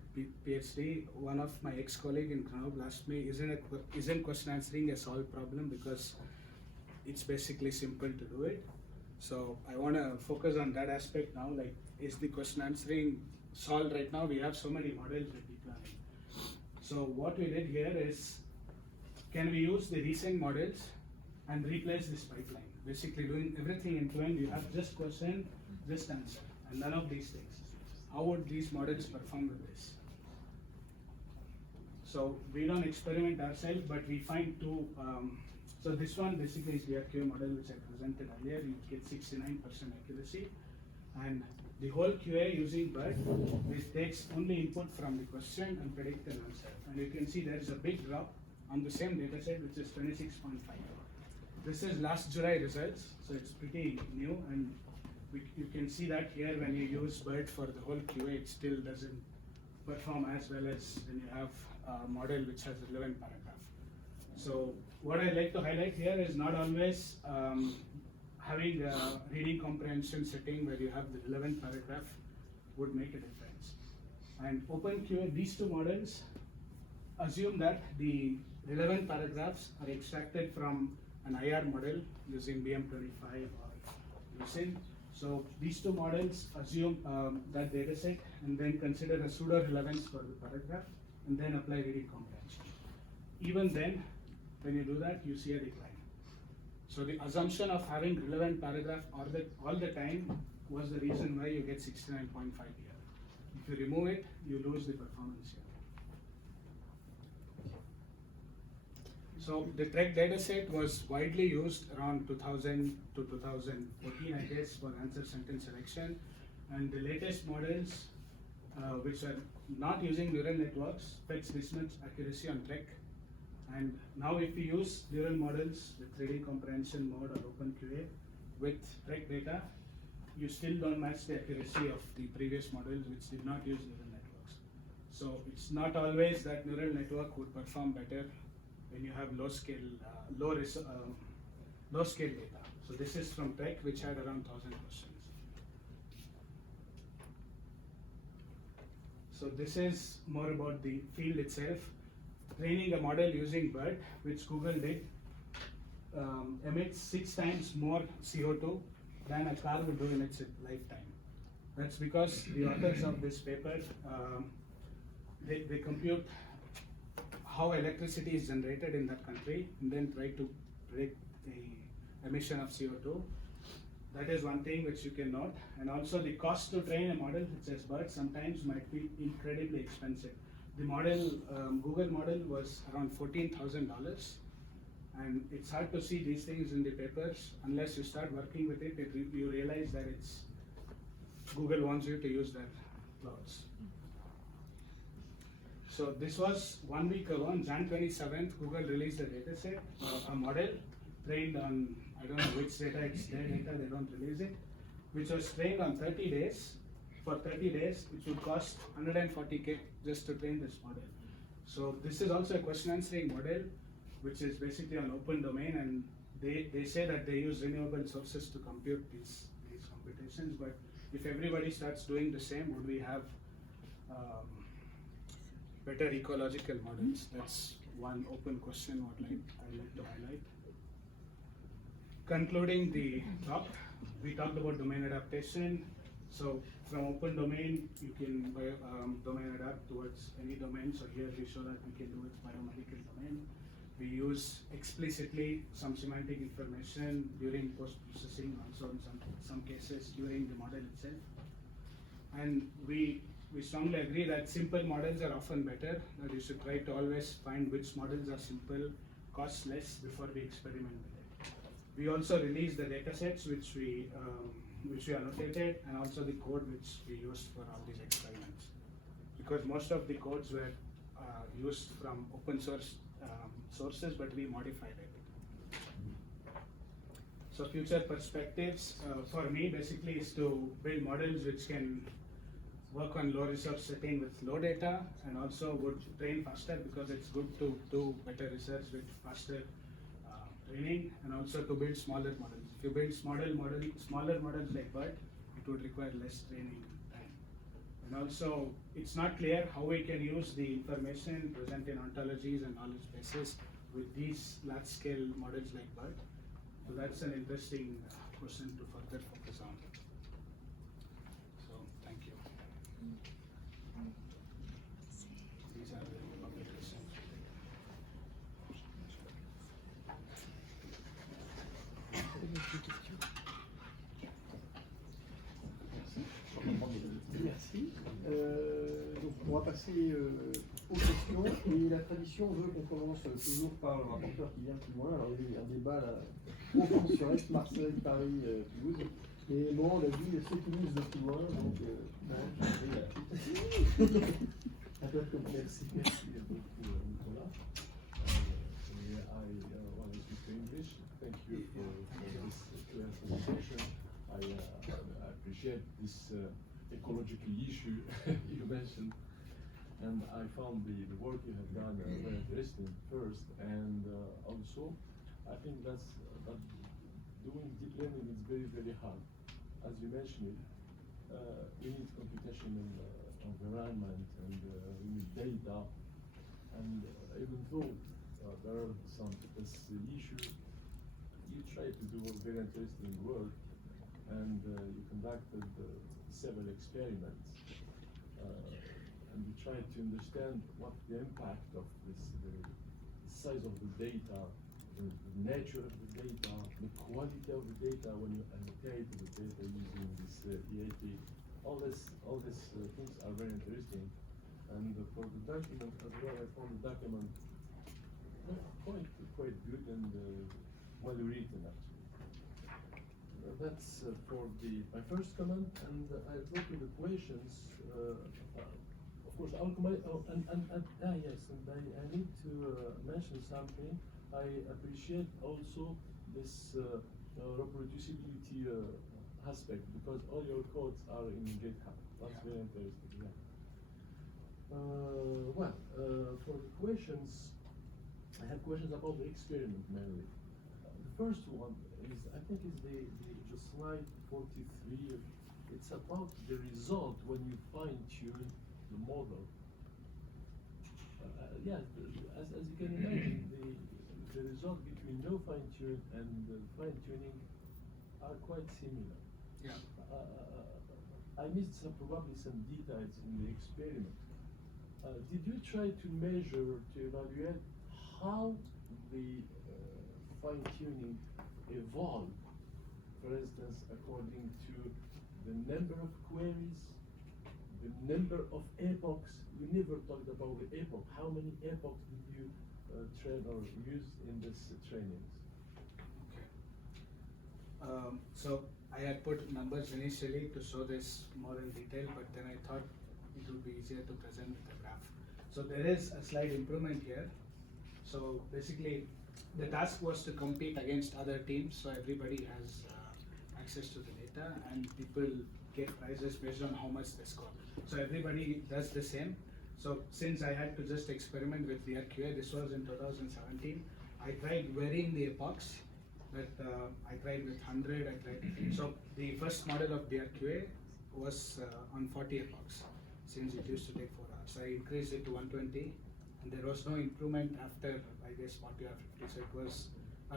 PhD, one of my ex-colleague in Grenoble asked me, isn't question answering a solved problem, because it's basically simple to do it. So I want to focus on that aspect now, like, is the question answering solved right now? We have so many models that we can. So what we did here is, can we use the recent models and replace this pipeline? Basically doing everything end to end, you have just question, just answer, and none of these things. How would these models perform with this? So we don't experiment ourselves, but we find two. So this one basically is the QA model which I presented earlier. You get 69% accuracy, and the whole QA using BERT, which takes only input from the question and predict an answer. And you can see there is a big drop on the same data set, which is 26.5. This is last July results, so it's pretty new, and you can see that here when you use BERT for the whole QA, it still doesn't perform as well as when you have a model which has a relevant paragraph. So what I'd like to highlight here is not always having a reading comprehension setting where you have the relevant paragraph would make a difference. And OpenQA, these two models assume that the relevant paragraphs are extracted from an IR model using BM25 or LIMSI. So these two models assume that data set and then consider a pseudo relevance for the paragraph and then apply reading comprehension. Even then, when you do that, you see a decline. So the assumption of having relevant paragraph all the time was the reason why you get 69.5 here. If you remove it, you lose the performance here. So the TREC dataset was widely used around 2000 to 2014, I guess, for answer sentence selection. And the latest models, which are not using neural networks, fetch this much accuracy on TREC. And now if you use neural models with 3D comprehension mode or OpenQA with TREC data, you still don't match the accuracy of the previous models which did not use neural networks. So it's not always that neural network would perform better when you have low scale data. So this is from TREC, which had around 1,000 questions. So this is more about the field itself. Training a model using BERT, which Google did, emits 6 times more CO2 than a car will do in its lifetime. That's because the authors of this paper, they compute how electricity is generated in that country and then try to predict the emission of CO2. That is one thing which you can note. And also the cost to train a model such as BERT sometimes might be incredibly expensive. The model, Google model, was around $14,000, and it's hard to see these things in the papers unless you start working with it. You realize that it's Google wants you to use their clouds. So this was 1 week ago, on Jan 27th, Google released a dataset, a model trained on, I don't know which data, it's their data, they don't release it, which was trained on 30 days. For 30 days, which would cost 140K just to train this model. So this is also a question answering model, which is basically an open domain, and they say that they use renewable sources to compute these computations. But if everybody starts doing the same, would we have better ecological models? That's one open question what I'd like to highlight. Concluding the talk, we talked about domain adaptation. So from open domain, you can domain adapt towards any domain. So here we show that we can do it biomedical domain. We use explicitly some semantic information during post-processing, also in some cases during the model itself. And we strongly agree that simple models are often better, that you should try to always find which models are simple, cost less before we experiment with it. We also release the datasets which we annotated, and also the code which we used for all these experiments. because most of the codes were used from open source sources, but we modified it. So future perspectives for me basically is to build models which can work on low resource setting with low data, and also would train faster because it's good to do better research with faster training, and also to build smaller models. If you build smaller models like BERT, it would require less training time. And also, it's not clear how we can use the information present in ontologies and knowledge bases with these large-scale models like BERT. So that's an interesting question to further focus on. So, thank you. These are the public questions. Merci. Donc on va passer aux questions, et la tradition veut qu'on commence toujours par le rapporteur qui vient plus loin. Alors il y a eu un débat là, profond sur Aix, Marseille, Paris, Toulouse. Mais bon, on a dit c'est Toulouse de plus loin, donc un peu comme merci. Merci beaucoup, Nicolas. I want to speak English. Thank you for this presentation. I appreciate this ecological issue you mentioned, and I found the work you have done very interesting first, and also I think that doing deep learning is very, very hard. As you mentioned, we need computation environment, and we need data, and even though there are some issues, you try to do a very interesting work, and you conducted several experiments, and you try to understand what the impact of the size of the data, the nature of the data, the quality of the data when you annotate the data using this EAP. All these things are very interesting, and for the document as well, I found the document quite good and well written actually. That's for my first comment, and I'll go to the questions. Of course, I'll comment. Yes, and I need to mention something. I appreciate also this reproducibility aspect, because all your codes are in GitHub. That's very interesting. Yeah. For the questions, I have questions about the experiment mainly. The first one is, I think, is the slide 43. It's about the result when you fine-tune the model. Yes, as you can imagine, the result between no fine-tune and fine-tuning are quite similar. Yeah. I missed probably some details in the experiment. Did you try to measure, to evaluate how the fine-tuning evolved, for instance, according to the number of queries, the number of epochs? We never talked about the epoch. How many epochs did you train or use in this trainings? Okay. So I had put numbers initially to show this more in detail, but then I thought it would be easier to present with a graph. So there is a slight improvement here. So basically, the task was to compete against other teams, so everybody has access to the data, and people get prizes based on how much they score. So everybody does the same. So since I had to just experiment with DRQA, this was in 2017, I tried varying the epochs, but I tried with 100, so the first model of DRQA was on 40 epochs, since it used to take 4 hours. So I increased it to 120, and there was no improvement after, I guess, 40 or 50, so it was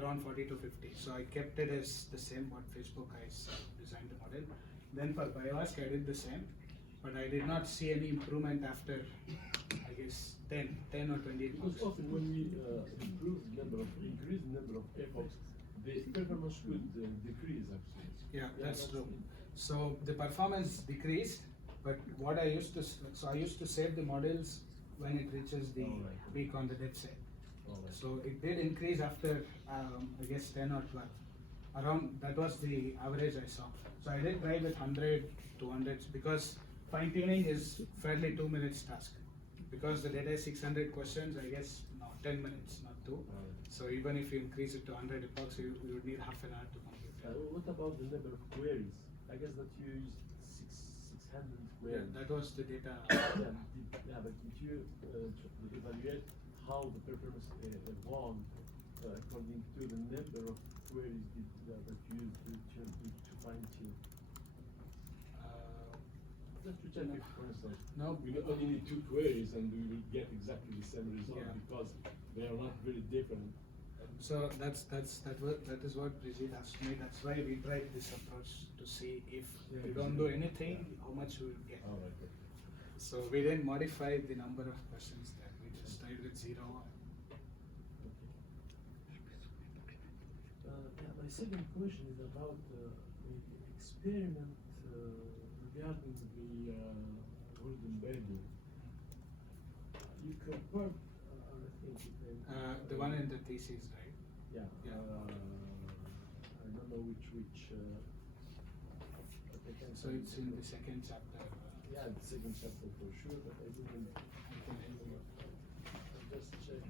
around 40 to 50. So I kept it as the same what Facebook guys designed the model. Then for BioAsk, I did the same, but I did not see any improvement after, I guess, 10 or 20 epochs. Because often when we increase the number of epochs, the performance could decrease actually. Yeah, that's true. So the performance decreased, but what I used to, I used to save the models when it reaches the peak on the dev set. So it did increase after, I guess, 10 or 12. Around, that was the average I saw. So I did try with 100, 200, because fine tuning is fairly 2 minutes task. Because the data is 600 questions, I guess, no, 10 minutes, not 2. So even if you increase it to 100 epochs, you would need half an hour to complete it. What about the number of queries? I guess that you used 600 queries. Yeah, that was the data. But did you evaluate how the performance evolved according to the number of queries that you used to fine tune? Just to check if, for instance, No. we only need 2 queries and we will get exactly the same result Yeah. because they are not very different. So that is what Brigitte asked me. That's why we tried this approach to see if we don't do anything, how much we will get. All right. Okay. So we didn't modify the number of questions there. We just tried with 0. My second question is about the experiment regarding the word embedding. You compared, I think, The one in the thesis, right? Yeah. Yeah. I don't know which. So it's in the second chapter. Yeah, the second chapter for sure, but I didn't. I'll just check.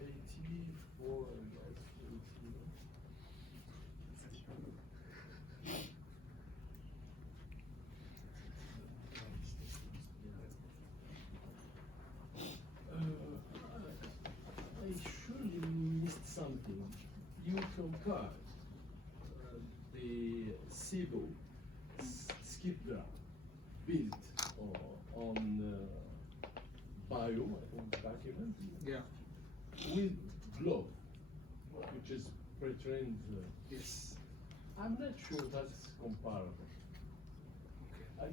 84, I guess. 80. I surely missed something. You compared the SIBO skip graph built on bio, I think document, Yeah. with GLOBE, which is pre-trained. Yes. I'm not sure that's comparable. Okay. I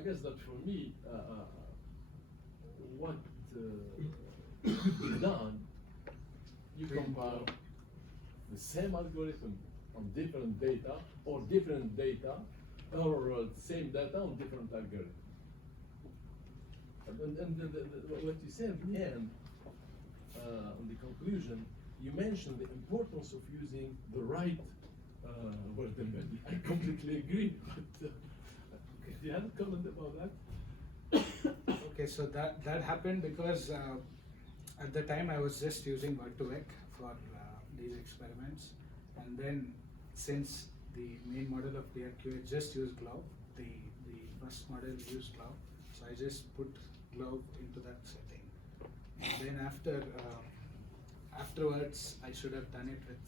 guess that for me, what could be done, you compare the same algorithm on different data, or different data, or same data on different algorithm. And what you said in the end, on the conclusion, you mentioned the importance of using the right word embedding. I completely agree, but do you have a comment about that? Okay, so that happened because at the time I was just using Word2Vec for these experiments, and then since the main model of DRQA just used GLOBE, the first model used GLOBE, so I just put GLOBE into that setting. And then afterwards I should have done it with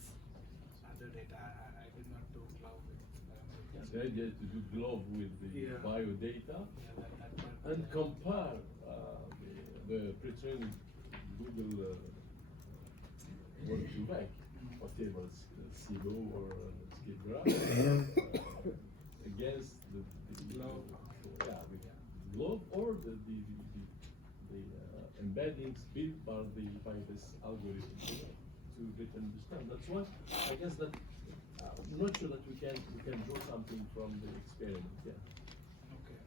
other data. I did not do GLOBE with parameters. The idea is to do GLOBE with the bio data. Yeah, that part. And compare the pre-trained Google Word2Vec, whatever, SIBO or skip graph, against the GLOBE. The GLOBE or the embeddings built by this algorithm to better understand. That's why I guess that I'm not sure that we can draw something from the experiment. Yeah. Okay.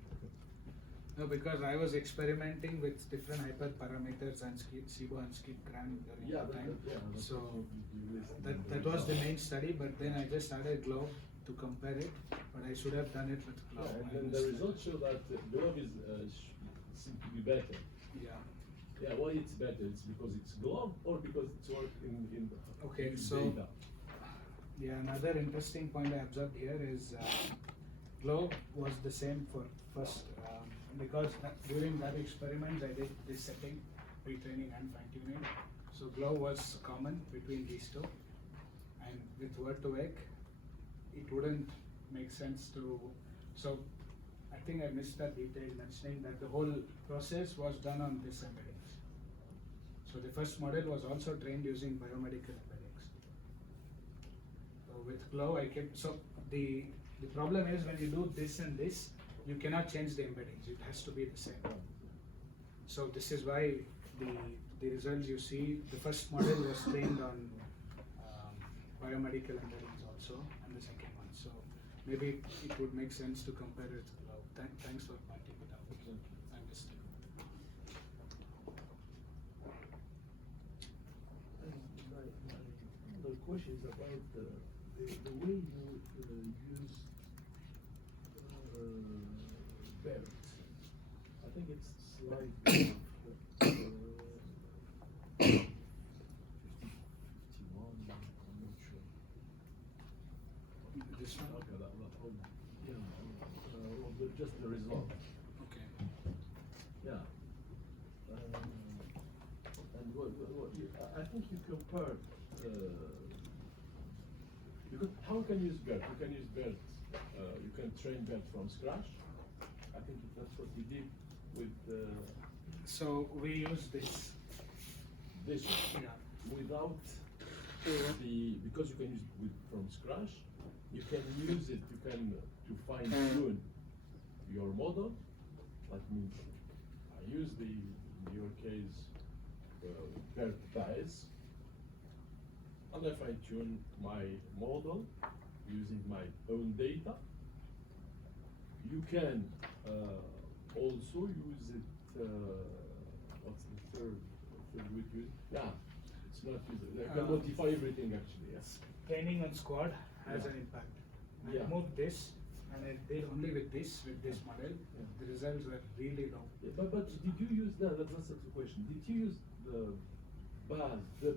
No, because I was experimenting with different hyperparameters and SIBO and skipgram during Yeah, the time. that's So what you listed in that the was the result. main study, but then I just added GLOBE to compare it, but I should have done it with GLOBE. Yeah, and I then the missed results show that GLOBE is seem to be better. Yeah. Yeah, why it's better? It's because it's GLOBE or because it's working in Okay, with so data? yeah, another interesting point I observed here is GLOBE was the same for first, because during that experiment I did this setting, pre-training and fine-tuning. So GLOBE was common between these two, and with Word2Vec, it wouldn't make sense to. So I think I missed that detail mentioning that the whole process was done on this embeddings. So the first model was also trained using biomedical embeddings. So with GLOBE, I kept, so the problem is when you do this and this, you cannot change the embeddings. It has to be the same. So this is why the results you see, the first model was trained on biomedical embeddings also, and the second one. So maybe it would make sense to compare it with GLOBE. Thanks for pointing it out. I missed it. My question is about the way you use BERT. I think it's slide 51, I'm not sure. This one? Okay, just the result. Okay. Yeah. And I think you compared, because how can you use BERT? You can use BERT, you can train BERT from scratch. I think that's what we did with So we use this. this one. Yeah. Without because you can use it from scratch, you can use it, you can to fine tune your model. That means I use in your case, BERT bias, and I fine tune my model using my own data. You can also use it, what's the third with you? Yeah, it's not used. I can modify everything actually, yes. Training on squad has Yeah. an impact. I Yeah. removed this and I did only with this model. Yeah. The results were really low. Yeah, but did you use that's the question. Did you use the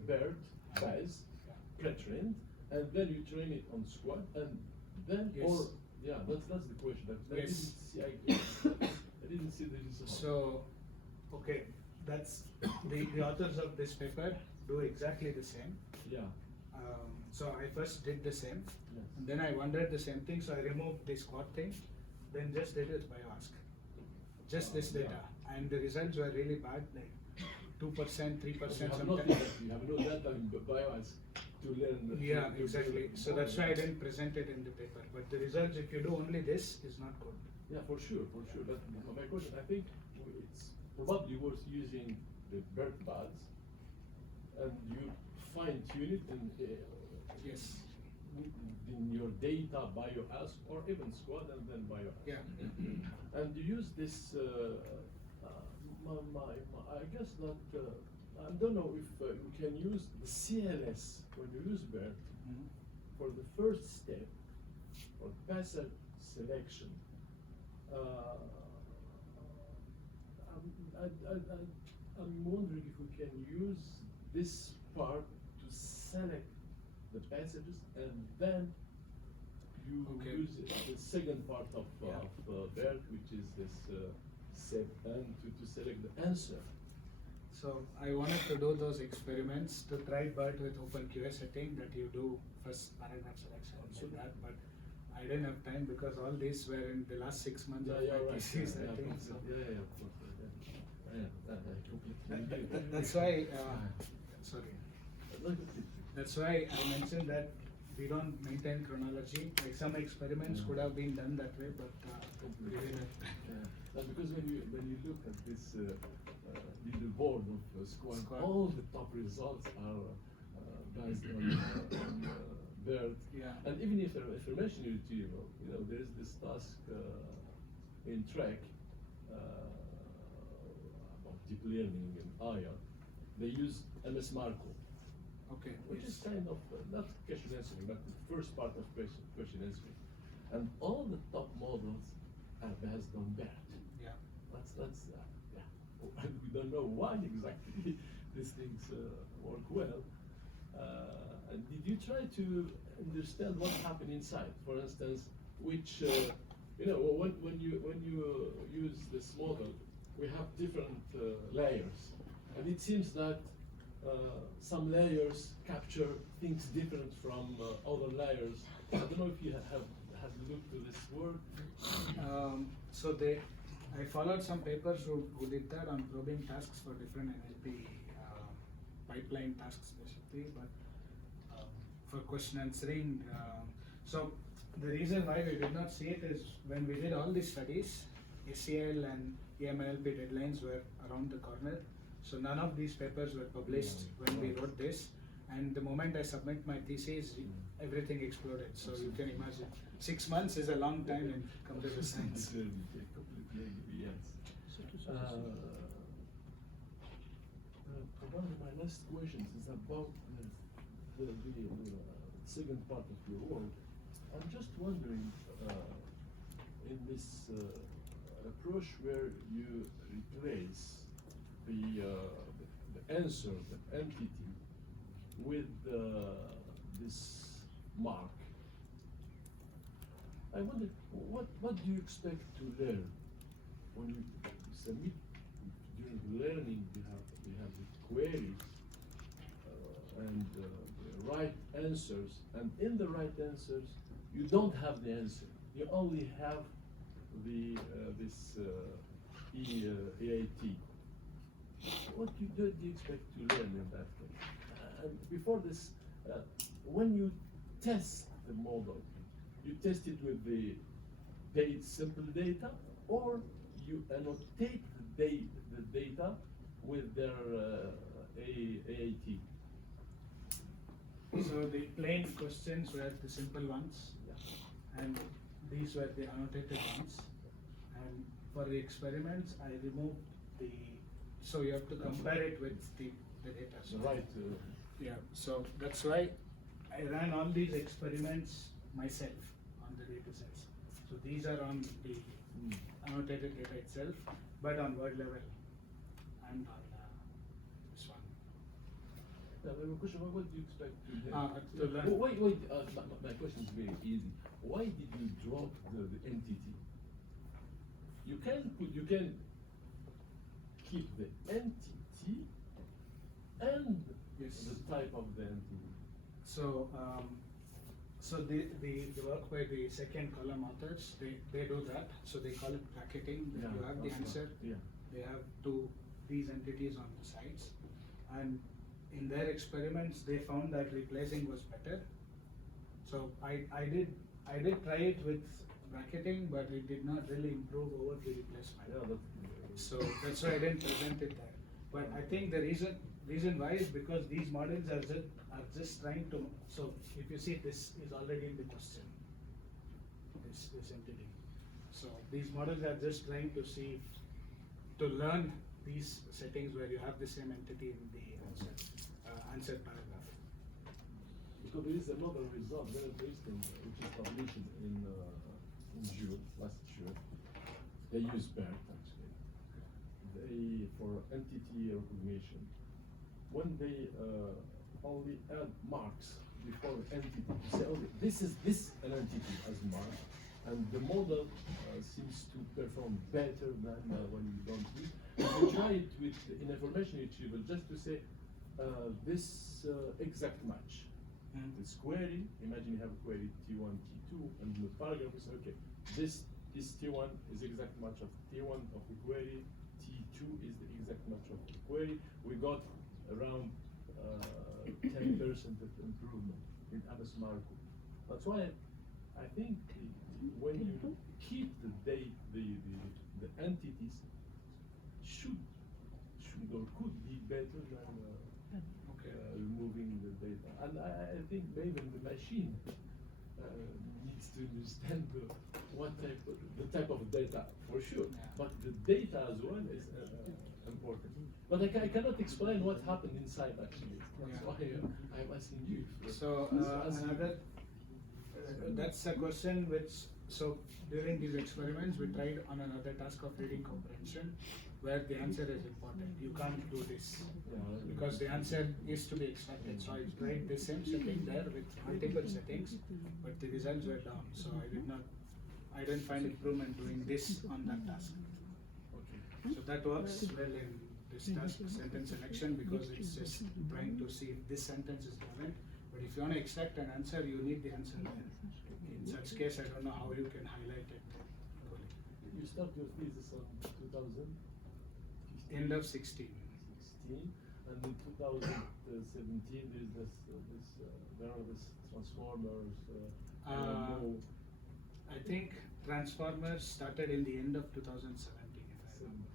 BERT base pre-trained, and then you train it on squad, and then Yes. or yeah, that's the question. I Yes. didn't see. I didn't see the result. So, okay, that's the authors of this paper do exactly the same. Yeah. So I first did the same, Yes. and then I wondered the same thing. So I removed the squad thing, then just did it bioask, just this Yeah. data, and the results were really bad, like 2%, 3% You have no sometimes. data. You have no data in bioas to learn. Yeah, to exactly. build So that's why I models. didn't present it in the paper. But the results, if you do only this, is not good. Yeah, for sure, for sure. But my question, I think it's probably worth using the BERT buds, and you fine tune it Yes. in your data bioas or even squad and then bioas. Yeah. And you use this. I guess that I don't know if you can use the CLS when you use BERT Mhm. for the first step for passage selection. I'm wondering if we can use this part to select the passages, and then you Okay. use the second part of BERT, which is this set and to select the answer. So I wanted to do those experiments to try BERT with OpenQA setting that you do first paragraph selection like that, but I didn't have time because all these were in the last 6 months of my right. thesis, I Yeah, think. So of course. I completely agree. that's why, sorry. Look, That's why I mentioned that we don't maintain chronology. Like some experiments Yeah. could have been done that way, but we didn't. That's because when you look at this little board of squad, Squad. all the top results are based on BERT. Yeah. And even if information retrieval, there is this task in track about deep learning and IR. They use MS Markov, Okay. which is yes. kind of not question answering, but the first part of question answering. And all the top models are based on BERT. Yeah. That's yeah. And we don't know why exactly these things work well. And did you try to understand what happened inside? For instance, which when you use this model, we have different layers, and it seems that some layers capture things different from other layers. I don't know if you have looked to this work. So I followed some papers who did that on probing tasks for different NLP pipeline tasks basically, but for question answering. So the reason why we did not see it is when we did all these studies, SCL and EMNLP deadlines were around the corner. So none of these papers were published when we wrote this. And the moment I submit my thesis, everything exploded. So you can imagine, 6 months is a long time in computer science. Completely, yes. Probably my last question is about second part of your work, I'm just wondering, in this approach where you replace the answer, the entity, with this mark, I wonder what do you expect to learn when you submit during learning? You have the queries and the right answers, and in the right answers you don't have the answer. You only have the this EAT. What do you expect to learn in that case? And before this, when you test the model, you test it with the paid simple data, or you annotate the data with their AAT. So the plain questions were the simple ones, and these were the annotated ones. And for the experiments, I removed the. So you have to compare it with the data. So Right. Yeah. So that's why I ran all these experiments myself on the data sets. So these are on the annotated data itself, but on word level and on this one. Now, my question: what do you expect to learn? To learn. Wait. My question is very easy. Why did you drop the entity? You can keep the entity and Yes. the type of the entity. So, so the work by the second column authors, they do that. So they call it bracketing. Yeah, You have the okay. answer. Yeah. They have these entities on the sides, and in their experiments, they found that replacing was better. So I did try it with bracketing, but it did not really improve over the replacement. Yeah, So that's why I didn't present it there. But I think the reason why is because these models are just trying to. So if you see, this is already in the question. This entity. So these models are just trying to see, to learn these settings where you have the same entity in the answer paragraph. Because there is another result very interesting, which is published in June, last June. They use BERT actually. They for entity recognition. When they only add marks before the entity, say, okay, this is an entity as mark, and the model seems to perform better than when you don't use. You try it with in information retrieval just to say this exact match. This query, imagine you have a query T1, T2, and in the paragraph you say, okay, this T1 is the exact match of T1 of the query, T2 is the exact match of the query. We got around 10% of improvement in Abbas Marco. That's why I think when you keep the entities should or could be better than removing the data. And I think maybe the machine needs to understand the type of data for sure, but the data as well is important. But I cannot explain what happened inside actually. That's why I'm asking you. So another, that's a question which, so during these experiments we tried on another task of reading comprehension where the answer is important. You can't do this because the answer is to be extracted. So I tried the same setting there with multiple settings, but the results were down. So I didn't find improvement doing this on that task. So that works well in this task sentence selection because it's just trying to see if this sentence is relevant. But if you want to extract an answer, you need the answer there. In such case, I don't know how you can highlight it. You start your thesis on 2000? End of 16. And in 2017 there are these transformers. I think transformers started in the end of 2017.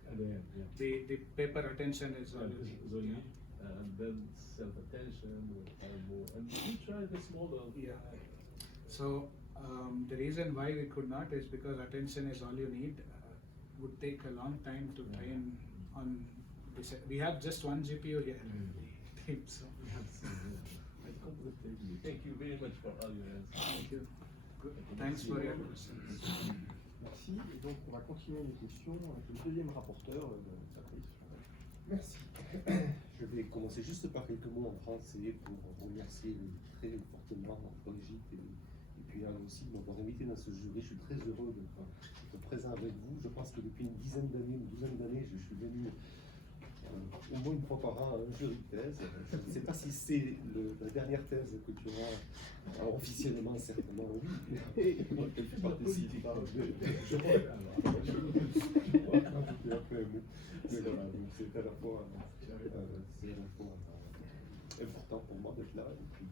At the end, yeah. The paper attention is already. And then self-attention, and you try this model. Yeah. So the reason why we could not is because attention is all you need. Would take a long time to train on this. We have just one GPU here. So Completely. Thank you very much for all your answers. Thank you. Good. Thanks for your questions. Merci. Et donc, on va continuer les questions avec le deuxième rapporteur, Patrice. Merci. Je vais commencer juste par quelques mots en français pour remercier très fortement Brigitte et puis Anne aussi de m'avoir invité dans ce jury. Je suis très heureux d'être présent avec vous. Je pense que depuis une douzaine d'années, je suis venu au moins une fois par an à un jury de thèse. Je ne sais pas si c'est la dernière thèse que tu as officiellement, certainement oui. Je participe. Je vois. Mais voilà, donc c'est à la fois important pour moi d'être là et puis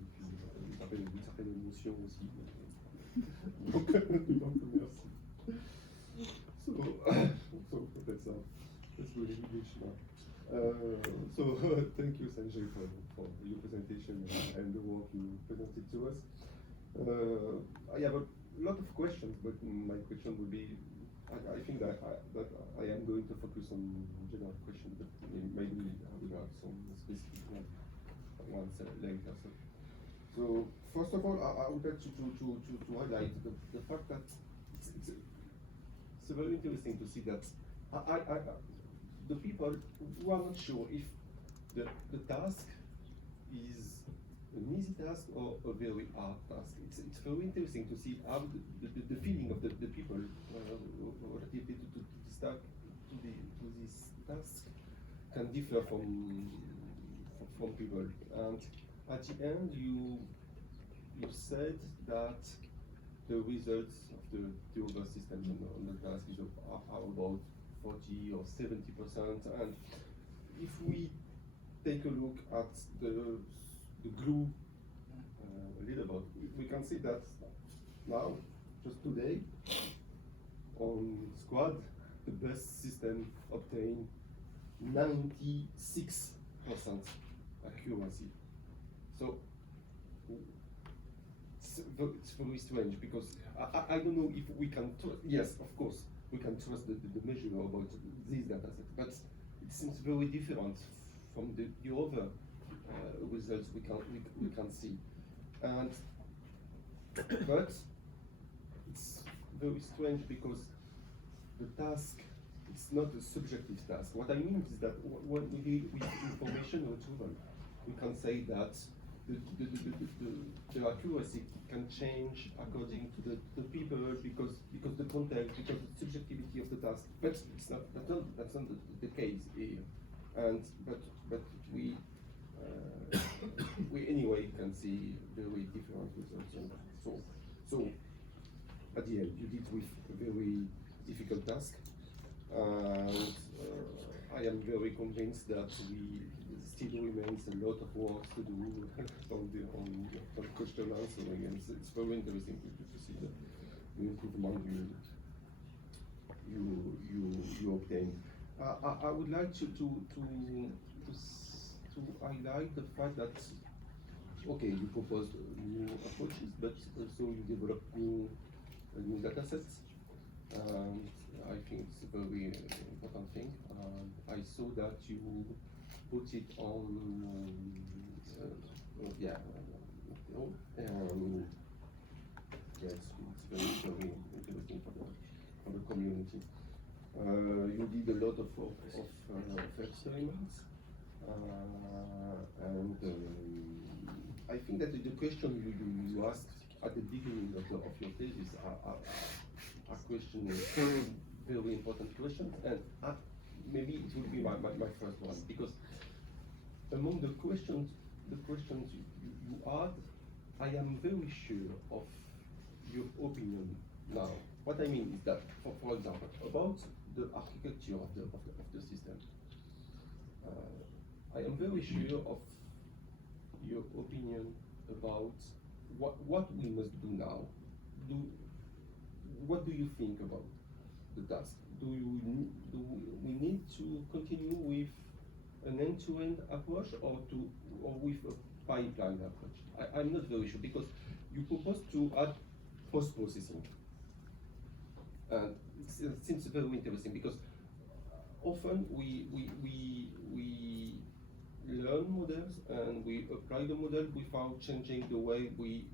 une certaine émotion aussi. Donc merci. So let's go in English now. So thank you, Sanjay, for your presentation and the work you presented to us. I have a lot of questions, but my question will be, I think that I am going to focus on general questions, but maybe I will have some specific ones later. So first of all, I would like to highlight the fact that it's very interesting to see that the people who are not sure if the task is an easy task or a very hard task. It's very interesting to see how the feeling of the people relative to this task can differ from people. And at the end, you said that the results of the other system on the task is are about 40 or 70%. And if we take a look at the glue leaderboard, we can see that now, just today, on squad, the best system obtained 96% accuracy. So it's very strange because I don't know if we can trust. Yes, of course, we can trust the measure about these data sets, but it seems very different from the other results we can see. And but it's very strange because the task is not a subjective task. What I mean is that when we deal with information retrieval, we can say that the accuracy can change according to the people because the context, because the subjectivity of the task. But it's not that's not the case here. And but we anyway can see very different results. So at the end, you did with a very difficult task, and I am very convinced that we still remains a lot of work to do on question answering, and it's very interesting to see the improvement you obtain. I would like to highlight the fact that okay, you proposed new approaches, but also you develop new data sets. I think it's a very important thing. I saw that you put it on yes, it's very interesting for the community. You did a lot of experiments, and I think that the question you asked at the beginning of your thesis are questions, very important questions, and maybe it will be my first one, because among the questions you had, I am very sure of your opinion now. What I mean is that, for example, about the architecture of the system, I am very sure of your opinion about what we must do now. What do you think about the task? Do we need to continue with an end-to-end approach or with a pipeline approach? I'm not very sure, because you propose to add post-processing. And it seems very interesting because often we learn models and we apply the model without changing the way we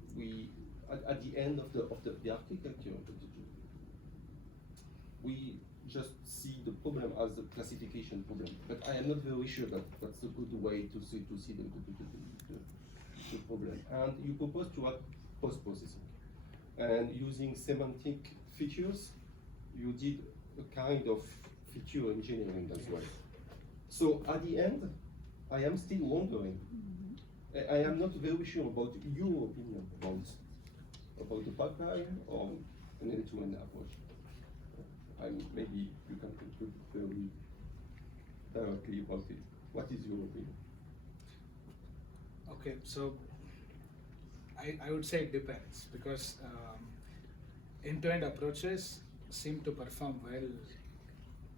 at the end of the architecture. We just see the problem as a classification problem, but I am not very sure that that's a good way to see the problem. And you propose to add post-processing, and using semantic features, you did a kind of feature engineering as well. So at the end, I am still wondering. I am not very sure about your opinion about the pipeline or an end-to-end approach. Maybe you can conclude very directly about it. What is your opinion? Okay, so I would say it depends, because end-to-end approaches seem to perform well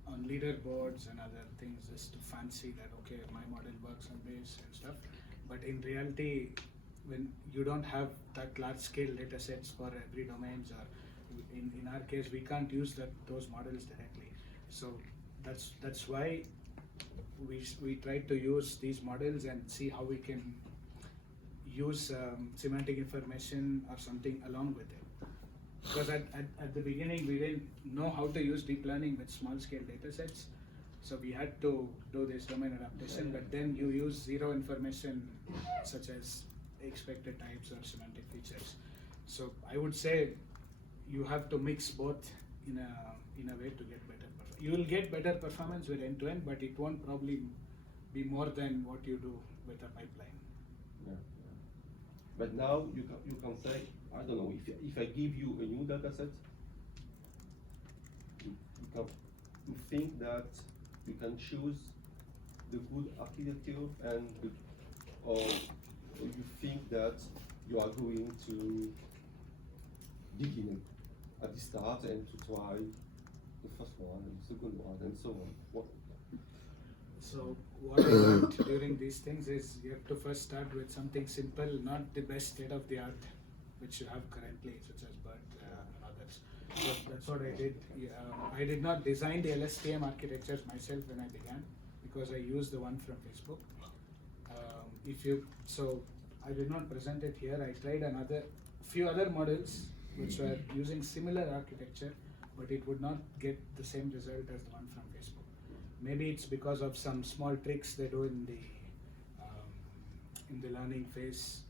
on leaderboards and other things, just to fancy that, okay, my model works on this and stuff. But in reality, when you don't have that large scale data sets for every domains, or in our case, we can't use those models directly. So that's why we try to use these models and see how we can use semantic information or something along with it. Because at the beginning, we didn't know how to use deep learning with small scale data sets. So we had to do this domain adaptation, but then you use zero information such as expected types or semantic features. So I would say you have to mix both in a way to get better performance. You will get better performance with end-to-end, but it won't probably be more than what you do with a pipeline. Yeah. But now you can say, I don't know, if I give you a new data set, you think that you can choose the good architecture or you think that you are going to dig in it at the start and to try the first one and the second one and so on. So what I learned during these things is you have to first start with something simple, not the best state of the art which you have currently, such as BERT and others. So that's what I did. I did not design the LSTM architectures myself when I began, because I used the one from Facebook. So I did not present it here. I tried few other models which were using similar architecture, but it would not get the same result as the one from Facebook. Maybe it's because of some small tricks they do in the learning phase.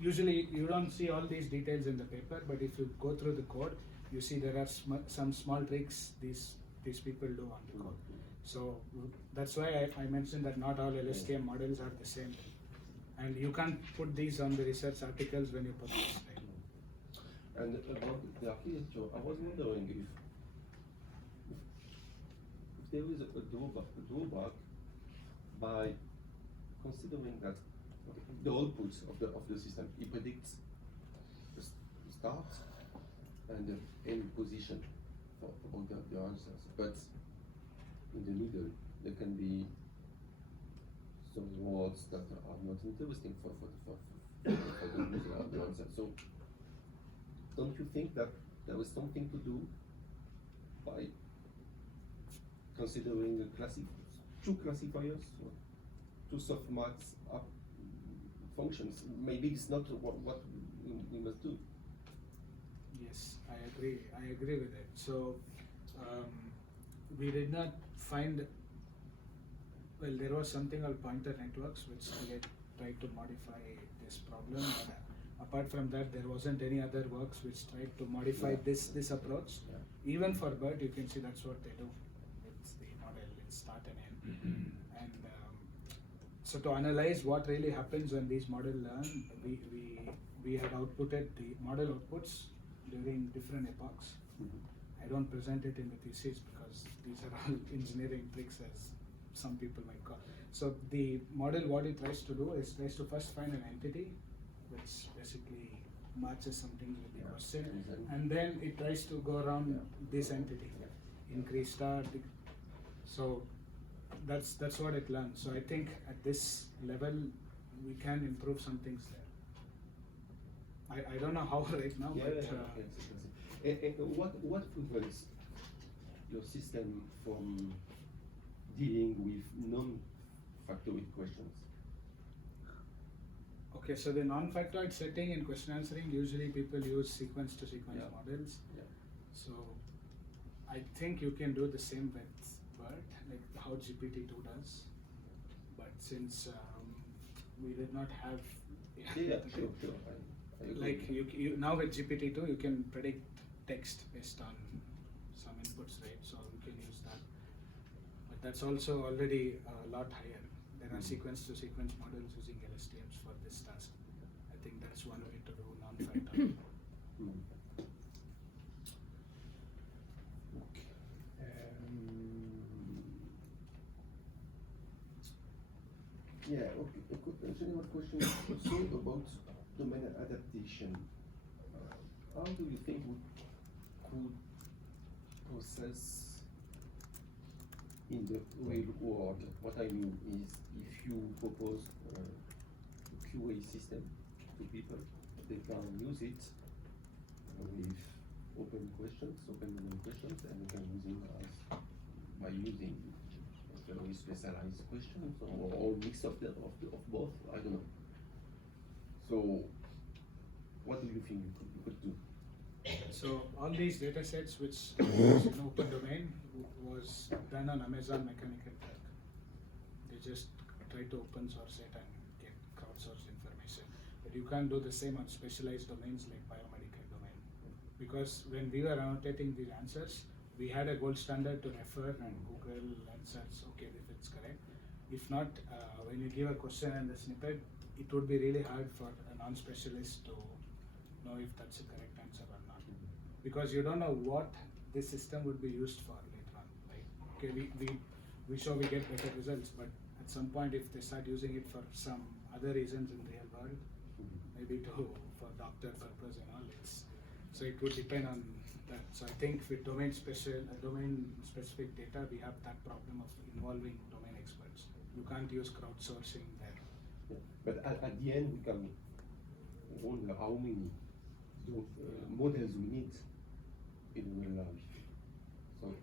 Usually you don't see all these details in the paper, but if you go through the code, you see there are some small tricks these people do on the code. So that's why I mentioned that not all LSTM models are the same, and you can't put these on the research articles when you publish. Right? And about the architecture, I was wondering if there is a drawback by considering that the outputs of the system, it predicts the start and the end position for the answers, but in the middle there can be some words that are not interesting for the user of the answer. So don't you think that there is something to do by considering two classifiers, or two softmax functions? Maybe it's not what we must do. Yes, I agree with it. So we did not find, well, there was something called pointer networks which tried to modify this problem, but apart from that there wasn't any other works which tried to modify this approach. Even for BERT, you can see that's what they do with the model, it's start and end. And so to analyze what really happens when these models learn, we had outputted the model outputs during different epochs. I don't present it in the thesis because these are all engineering tricks, as some people might call. So the model, what it tries to do is tries to first find an entity which basically matches something with the question, and then it tries to go around this entity, increase star. So that's what it learns. So I think at this level we can improve some things there. I don't know how right now, And what prevents your system from dealing with non-factorial questions? Okay, so the non-factoid setting in question answering, usually people use sequence to sequence Yeah. models. Yeah. So I think you can do the same with BERT, like how GPT-2 does. But since we did not have Yeah, sure. I agree. like you now with GPT-2 you can predict text based on some inputs, right? So you can use that. But that's also already a lot higher. There are sequence to sequence models using LSTMs for this task. I think that's one way to do non-factoid. Mm. Yeah, okay. A general question also about domain adaptation. How do you think we could process in the real world? What I mean is, if you propose a QA system to people, they can use it with open questions, open domain questions, and they can use it as by using very specialized questions or mix of both. I don't know. So, what do you think you could do? So all these data sets which was in open domain was done on Amazon Mechanical Turk. They just try to open source it and get crowdsourced information. But you can't do the same on specialized domains like biomedical domain. Because when we were annotating these answers, we had a gold standard to refer and Google and search, okay, if it's correct. If not, when you give a question and a snippet, it would be really hard for a non-specialist to know if that's a correct answer or not. Because you don't know what this system would be used for later on, right? Okay, we show we get better results, but at some point if they start using it for some other reasons in real world, maybe for doctor purpose and all, so it would depend on that. So I think with domain specific data, we have that problem of involving domain experts. You can't use crowdsourcing there. Yeah. But at the end, we can wonder how many models we need in real life. So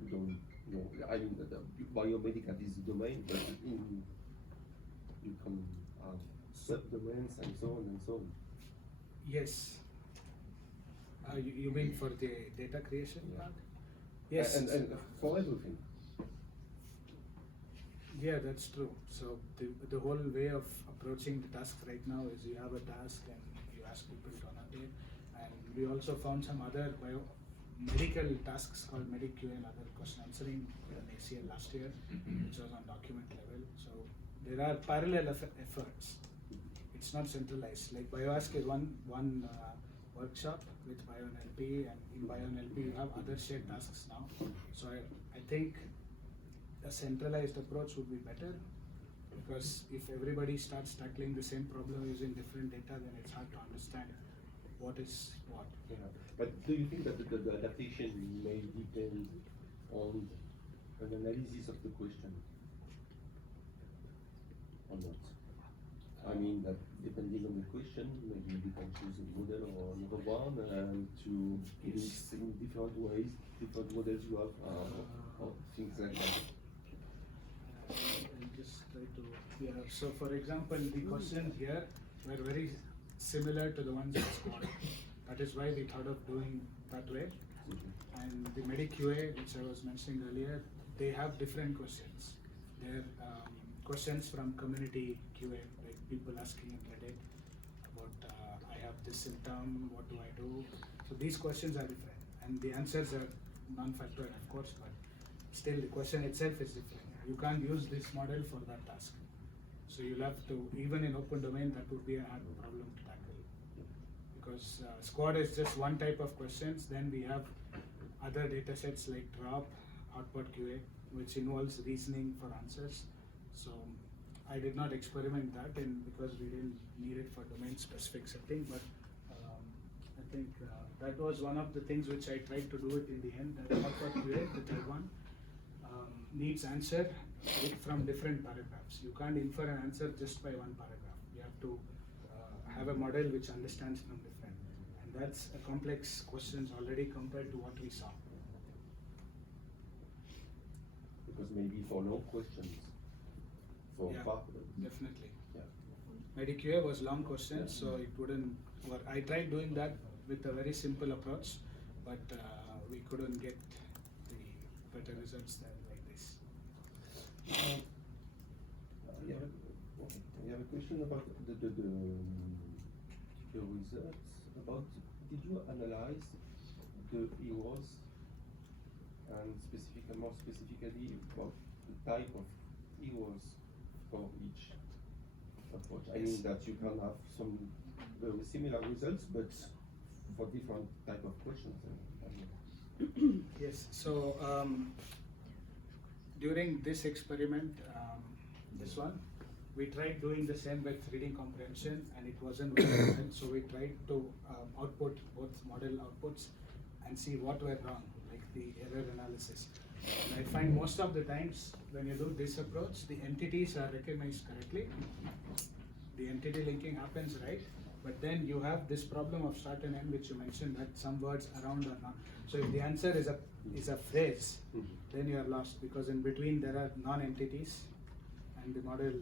we don't know. I mean, the biomedical is the domain, but you can have subdomains and so on and so on. Yes. You mean for the data creation part? Yes. And for everything. Yeah, that's true. So the whole way of approaching the task right now is you have a task and you ask people to annotate. And we also found some other medical tasks called MediQA and other question answering in ACL last year, which was on document level. So there are parallel efforts. It's not centralized. Like BioAsk is one workshop with BioNLP, and in BioNLP you have other shared tasks now. So I think a centralized approach would be better, because if everybody starts tackling the same problem using different data, then it's hard to understand what is what. Yeah. But do you think that the adaptation may depend on an analysis of the question or not? I mean that depending on the question, maybe you can choose a model or another one to mix in different ways, different models you have, or things like that. I'll just try to, so for example, the questions here were very similar to the ones in Squad. That is why we thought of doing that way. And the MediQA, which I was mentioning earlier, they have different questions. They're questions from community QA, like people asking in Reddit about I have this symptom, what do I do? So these questions are different, and the answers are non-factoid, of course, but still the question itself is different. You can't use this model for that task. So you'll have to, even in open domain, that would be a hard problem to tackle. Because Squad is just one type of questions. Then we have other data sets like DROP, Hotpot QA, which involves reasoning for answers. So I did not experiment that because we didn't need it for domain specific setting, but I think that was one of the things which I tried to do it in the end. That Hotpot QA, the third one, needs answer from different paragraphs. You can't infer an answer just by one paragraph. You have to have a model which understands from different. And that's a complex question already compared to what we saw. because maybe for long questions, for Yeah, far, definitely. yeah. MediQA was long questions, so it wouldn't work. I tried doing that with a very simple approach, but we couldn't get the better results than like this. I have a question about the results. About, did you analyze the EOS and more specifically about the type of EOS for each approach? I mean that you can have some very similar results, but for different type of questions. Yes, so during this experiment, this one, we tried doing the same with reading comprehension and it wasn't very well, so we tried to output both model outputs and see what were wrong, like the error analysis. And I find most of the times when you do this approach, the entities are recognized correctly, the entity linking happens right, but then you have this problem of start and end, which you mentioned, that some words around or not. So if the answer is a phrase, then you are lost, because in between there are non-entities and the model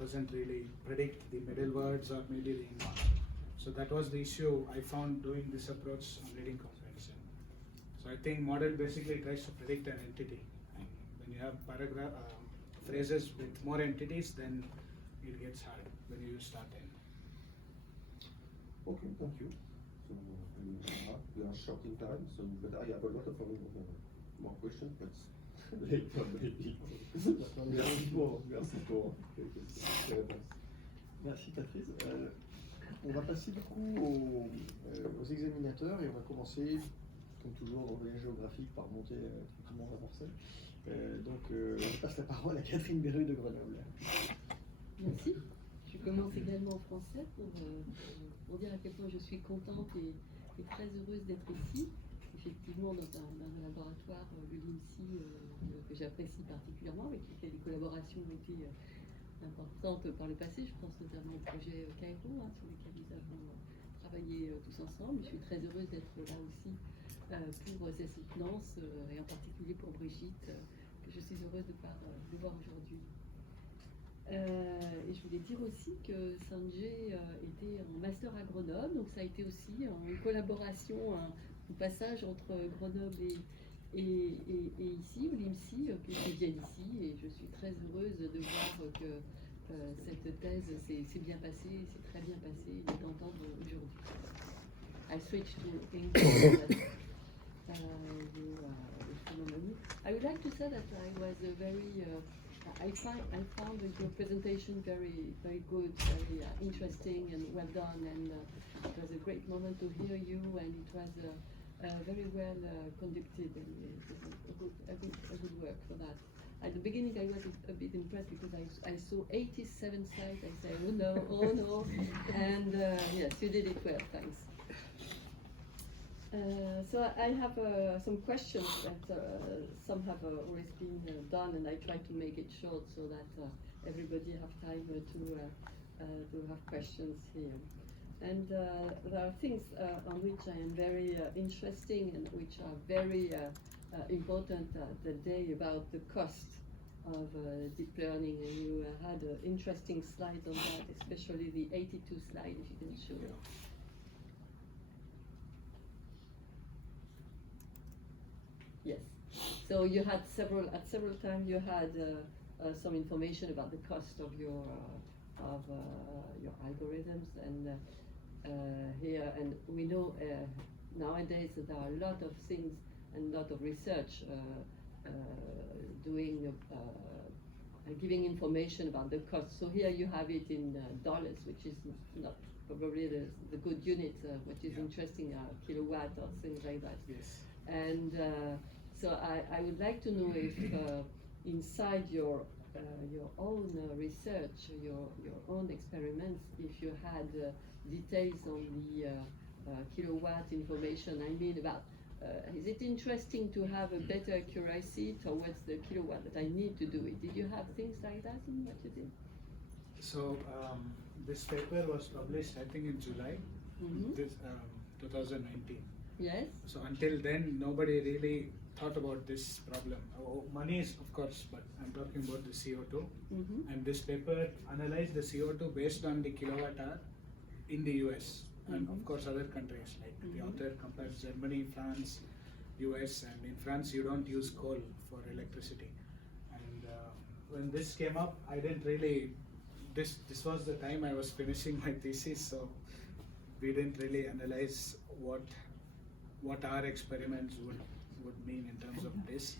doesn't really predict the middle words or maybe the end one. So that was the issue I found doing this approach on reading comprehension. So I think model basically tries to predict an entity, and when you have phrases with more entities, then it gets hard when you use start end. Okay, thank you. So we are short in time, so but I have a lot of more questions, but later maybe. Merci pour les réponses. Merci Patrice. On va passer du coup aux examinateurs et on va commencer, comme toujours dans le voyage géographique, par monter tranquillement à Marseille. Donc je passe la parole à Catherine Berru de Grenoble. Merci. Je commence également en français pour dire à quel point je suis contente et très heureuse d'être ici. Effectivement, dans un laboratoire, le LIMSI, que j'apprécie particulièrement, avec lequel les collaborations ont été importantes par le passé. Je pense notamment au projet Cairo, sur lequel nous avons travaillé tous ensemble. Je suis très heureuse d'être là aussi pour ces soutenances, et en particulier pour Brigitte, que je suis heureuse de voir aujourd'hui. Et je voulais dire aussi que Sanjay était en master à Grenoble, donc ça a été aussi une collaboration, un passage entre Grenoble et ici, au LIMSI, que je viens d'ici, et je suis très heureuse de voir que cette thèse s'est bien passée, s'est très bien passée, et d'entendre aujourd'hui. I switch to English. I would like to say that I was very I found your presentation very good, very interesting and well done, and it was a great moment to hear you, and it was very well conducted, and it was a good work for that. At the beginning I was a bit impressed because I saw 87 slides. I said, oh no, and yes, you did it well, thanks. So I have some questions that some have already been done, and I try to make it short so that everybody have time to have questions here. And there are things on which I am very interesting and which are very important today about the cost of deep learning, and you had interesting slides on that, especially the 82 slide, if you can show it. Yes. So you had several times you had some information about the cost of your algorithms, and here, and we know nowadays that there are a lot of things and a lot of research doing giving information about the cost. So here you have it in dollars, which is not probably the good unit, which is interesting, kilowatt or things like that. Yes. And so I would like to know if inside your own research, your own experiments, if you had details on the kilowatt information. I mean, about is it interesting to have a better accuracy towards the kilowatt that I need to do it? Did you have things like that in what you did? So this paper was published, I think, in July, 2019. Yes. So until then, nobody really thought about this problem. Money is of course, but I'm talking about the CO2. And this paper analyzed the CO2 based on the kilowatt hour in the US and of course other countries. Like the author compares Germany, France, US, and in France you don't use coal for electricity. And when this came up, I didn't really. This was the time I was finishing my thesis, so we didn't really analyze what our experiments would mean in terms of this.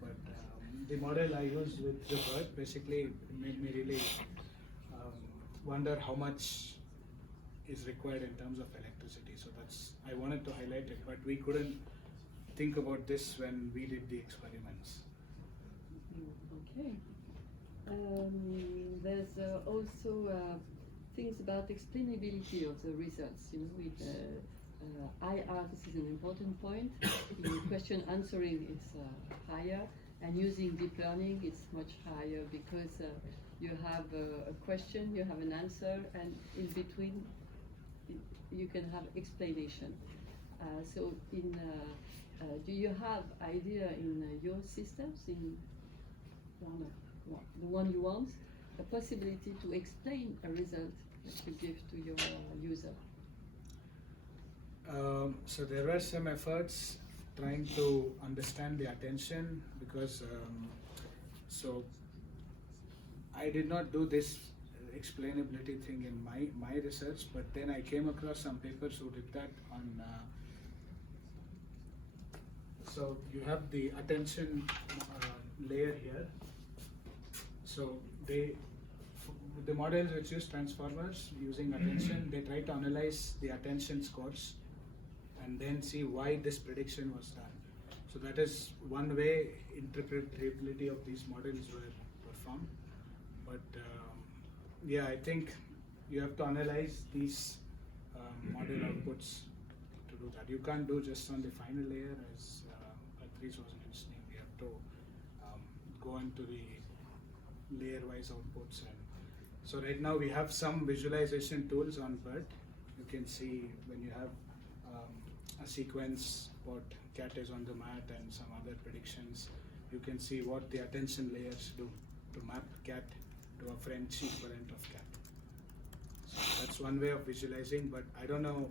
But the model I used with the bird basically made me really wonder how much is required in terms of electricity. So I wanted to highlight it, but we couldn't think about this when we did the experiments. Okay. There's also things about explainability of the results. You know, with IR, this is an important point. In question answering, it's higher, and using deep learning, it's much higher because you have a question, you have an answer, and in between, you can have explanation. So, do you have idea in your systems, in the one you want, a possibility to explain a result that you give to your user? So there were some efforts trying to understand the attention because so I did not do this explainability thing in my research, but then I came across some papers who did that on. So you have the attention layer here. So the models which use transformers using attention, they try to analyze the attention scores and then see why this prediction was done. So that is one way interpretability of these models were performed. But yeah, I think you have to analyze these model outputs to do that. You can't do just on the final layer, as Patrice was mentioning. We have to go into the layer-wise outputs. And so right now we have some visualization tools on BERT. You can see when you have a sequence, what cat is on the mat and some other predictions, you can see what the attention layers do to map cat to a French equivalent of cat. So that's one way of visualizing, but I don't know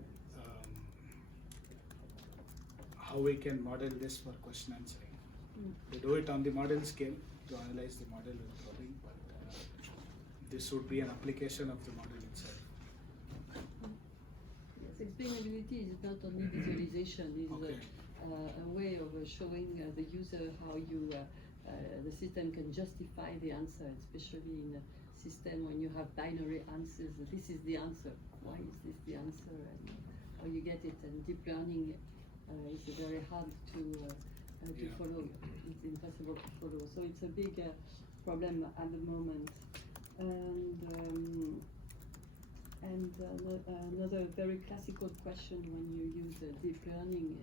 how we can model this for question answering. We do it on the model scale to analyze the model with probing, but this would be an application of the model itself. Yes, explainability is not only visualization, it's Okay. a way of showing the user how the system can justify the answer, especially in a system when you have binary answers. This is the answer. Why is this the answer? And how you get it. And deep learning is very hard to follow. It's impossible to follow. So it's a big problem at the moment. And another very classical question when you use deep learning,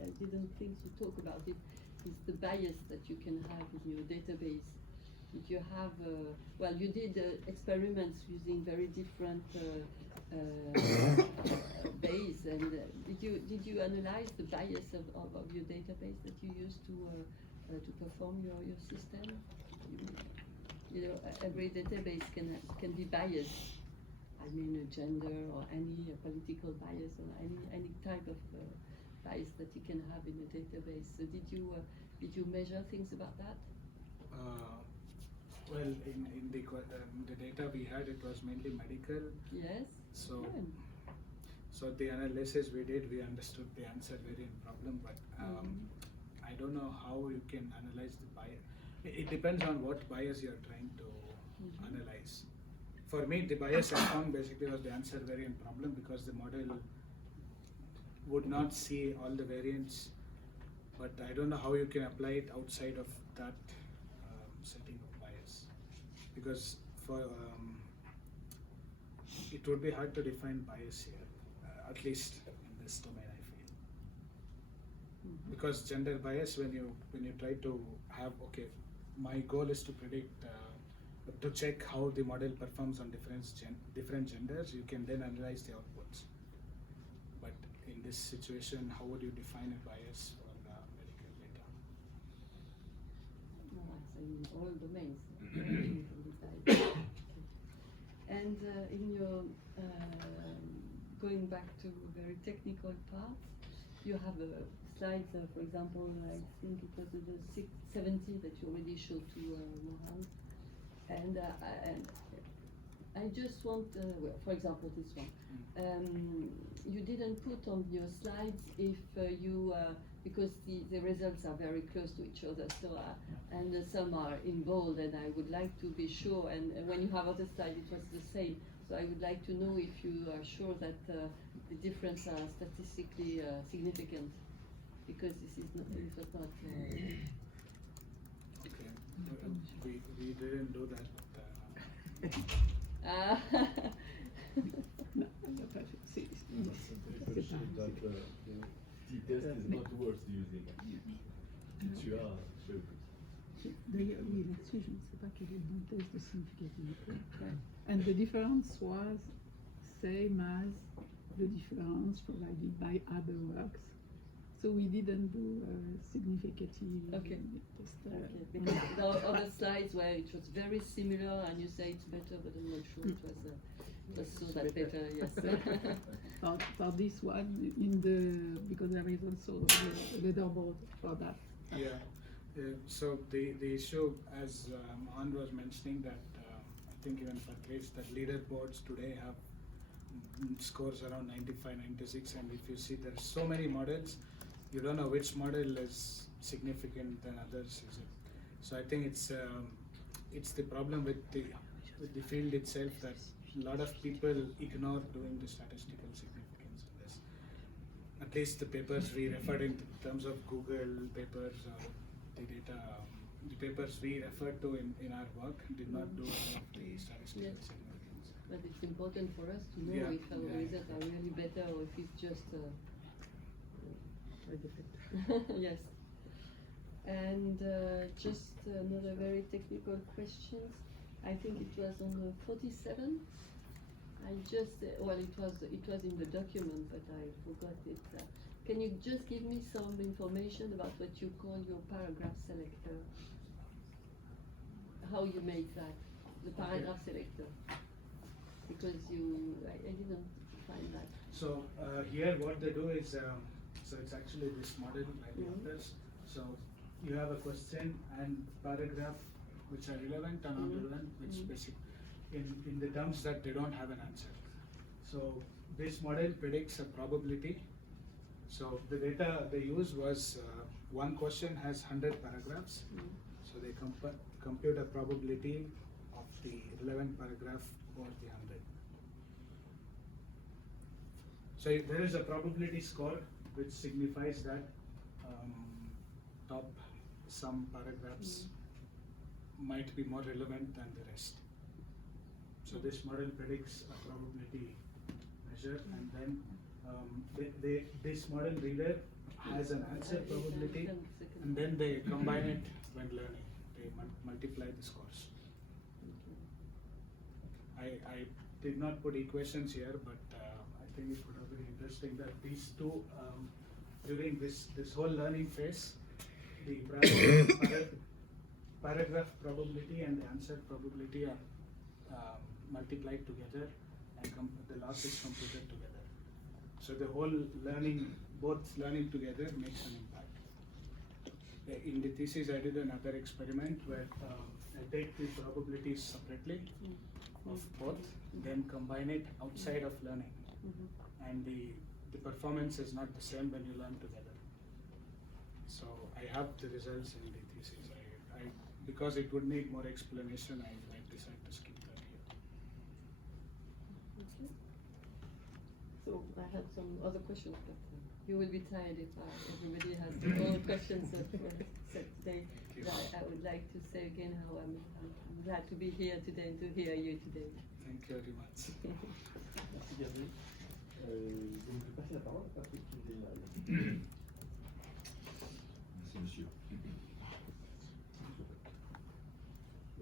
I didn't think to talk about it, is the bias that you can have in your database. Did you have, well, you did experiments using very different base, and did you analyze the bias of your database that you use to perform your system? You know, every database can be biased. I mean, gender or any political bias or any type of bias that you can have in a database. So did you measure things about that? Well, in the data we had, it was mainly medical. Yes. So, Good. so the analysis we did, we understood the answer variant problem, but I don't know how you can analyze the bias. It depends on what bias you're trying to analyze. For me, the bias I found basically was the answer variant problem because the model would not see all the variants, but I don't know how you can apply it outside of that setting of bias, because for it would be hard to define bias here, at least in this domain, I feel. Because gender bias, when you try to have, okay, my goal is to predict, to check how the model performs on different genders, you can then analyze the outputs. But in this situation, how would you define a bias for medical data? in all domains. Okay. And in your going back to very technical parts, you have slides, for example, I think it was the 70 that you already showed to Mohan. And I just want, well, for example, this one. You didn't put on your slides if because the results are very close to each other, so and some are in bold, and I would like to be sure. And when you have other slides, it was the same. So I would like to know if you are sure that the difference are statistically significant, because this was not. Okay, we didn't do that. T-test is not worth using. Tu as, D'ailleurs, oui, là-dessus, je ne sais pas quel est le bon test de significativité. And the difference was same as the difference provided by other works. So we didn't do significative Okay. test. Okay, because there are other slides where it was very similar, and you say it's better, but I'm not sure it was so that better. Yes. For this one, because there is also a leaderboard for that. Yeah. So the issue, as Mohan was mentioning, that I think even for Grace, that leaderboards today have scores around 95, 96, and if you see there's so many models, you don't know which model is significant than others, is it? So I think it's the problem with the field itself, that a lot of people ignore doing the statistical significance of this. At least the papers we referred in terms of Google papers or the data, the papers we referred to in our work did not do any of the statistical Yes. significance. But it's important for us to know Yeah, if our yeah. results are really better or if it's just. Yes. And just another very technical question. I think it was on 47. I just well, it was in the document, but I forgot it. Can you just give me some information about what you call your paragraph selector? How you made that, the paragraph selector? Because I didn't find that. So here what they do is, so it's actually this model like the others. So you have a question and paragraph which are relevant and irrelevant, which basic in the terms that they don't have an answer. So this model predicts a probability. So the data they used was one question has 100 paragraphs. So they compute a probability of the relevant paragraph over the 100. So there is a probability score which signifies that top some paragraphs might be more relevant than the rest. So this model predicts a probability measure, and then this model reader has an answer probability, and then they combine it when learning. They multiply the scores. I did not put equations here, but I think it would have been interesting that these two, during this whole learning phase, the paragraph probability and the answer probability are multiplied together, and the loss is computed together. So the whole learning, both learning together makes an impact. In the thesis, I did another experiment where I take the probabilities separately of both, then combine it outside of learning, and the performance is not the same when you learn together. So I have the results in the thesis. Because it would need more explanation, I decided to skip that here. Okay. So I had some other questions, but you will be tired if everybody has all the questions that were said today. I would like to say again how I'm glad to be here today and to hear you today. Thank you very much. Merci Gabriel. Donc je vais passer la parole à Patrick Kildéal. Merci, monsieur.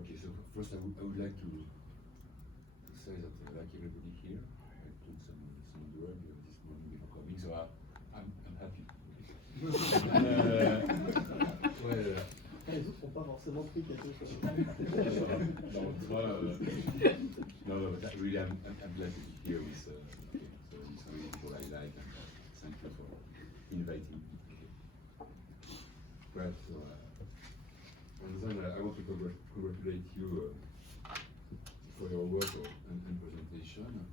Okay, so first I would like to say that I like everybody here. I took some drug this morning before coming, so I'm happy. Les autres sont pas forcément forcément pris quelque chose. No, that really, I'm glad to be here with, so it's really what I like, and thank you for inviting me. Right, so, and then I want to congratulate you for your work and presentation.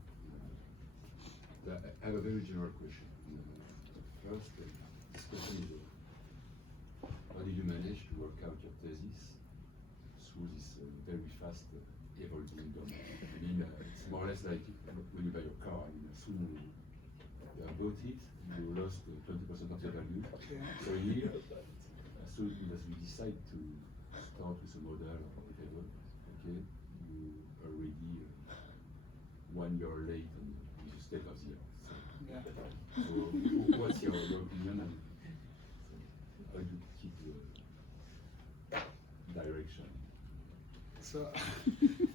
I have a very general question. First, this question is, how did you manage to work out your thesis through this very fast evolving domain? I mean, it's more or less like when you buy your car. I mean, as soon as you have bought it, you lost 20% of the value. Yeah. So here, as soon as we decide to start with a model or whatever, okay, you already 1 year late on the state of the art. Yeah. So what's your opinion and how do you keep the direction? So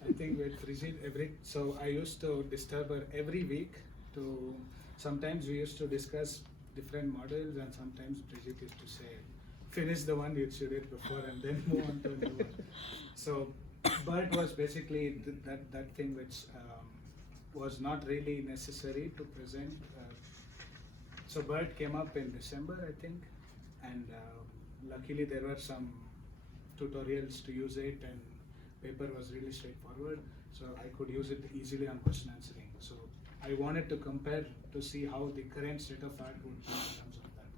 I think with Brigitte, so I used to disturb her every week to, sometimes we used to discuss different models, and sometimes Brigitte used to say, finish the one you did before and then move on to a new one. So BERT was basically that thing which was not really necessary to present. So BERT came up in December, I think, and luckily there were some tutorials to use it, and paper was really straightforward, so I could use it easily on question answering. So I wanted to compare to see how the current state of art would be in terms of that.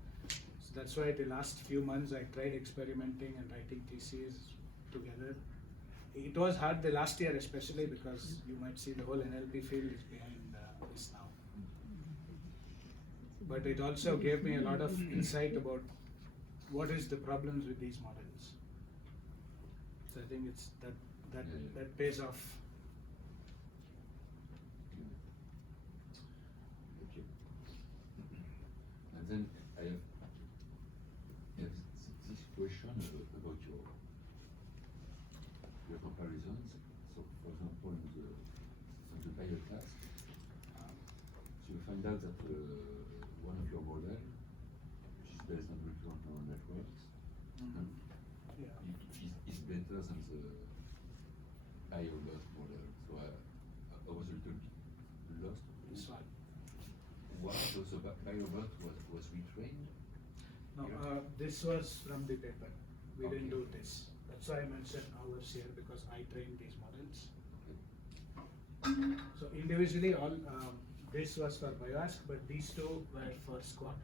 So that's why the last few months I tried experimenting and writing theses together. It was hard the last year especially, because you might see the whole NLP field is behind this now. But it also gave me a lot of insight about what is the problems with these models. So I think it's that pays off. Okay. And then I have this question about your comparisons. So, for example, on the bio task, so you find out that one of your models, which is based on recurrent neural networks, Yeah. is better than the BioBot model. So I was a little bit lost. This one. Why? So the BioBot was retrained? No, this was from the paper. We didn't do this. That's why I mentioned ours here, because I trained these models. So individually, all this was for BioAsk, but these two were for Squad.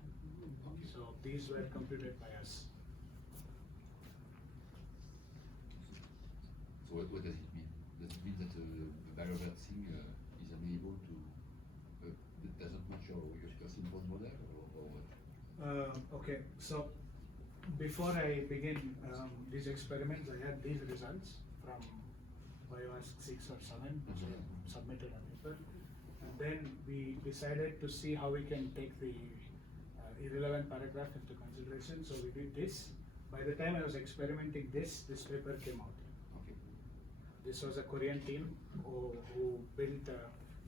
So these were computed by us. So what does it mean? Does it mean that the BioBot thing is unable to, it doesn't match your simple model, or what? Okay, so before I begin these experiments, I had these results from BioAsk 6 or 7, which I submitted on paper. And then we decided to see how we can take the irrelevant paragraph into consideration. So we did this. By the time I was experimenting this paper came out. Okay. This was a Korean team who built,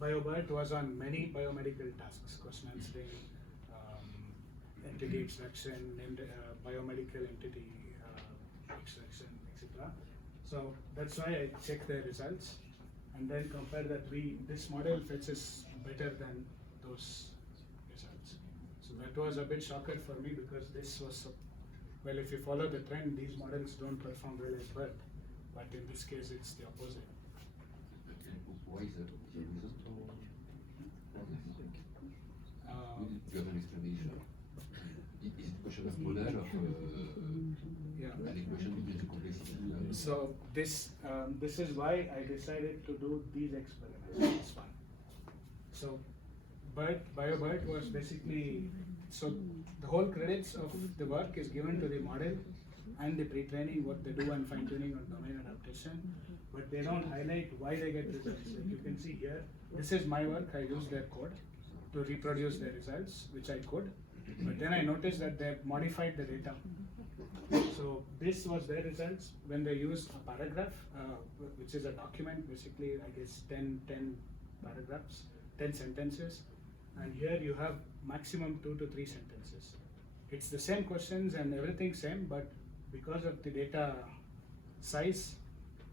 BioBot was on many biomedical tasks, question answering, entity extraction, biomedical entity extraction, etc. So that's why I checked the results and then compare that this model fetches better than those results. So that was a bit shocker for me, because this was, well, if you follow the trend, these models don't perform well at BERT, but in this case it's the opposite. Why is that? Do you have an explanation? Is it a question of model, of Yeah. an equation between the complexity? So this is why I decided to do these experiments. This one. So BioBot was basically, so the whole credits of the work is given to the model and the pre-training, what they do, and fine-tuning on domain adaptation, but they don't highlight why they get results. Like you can see here, this is my work. I used their code to reproduce their results, which I could, but then I noticed that they have modified the data. So this was their results when they used a paragraph, which is a document, basically, I guess 10 paragraphs, 10 sentences, and here you have maximum 2 to 3 sentences. It's the same questions and everything same, but because of the data size,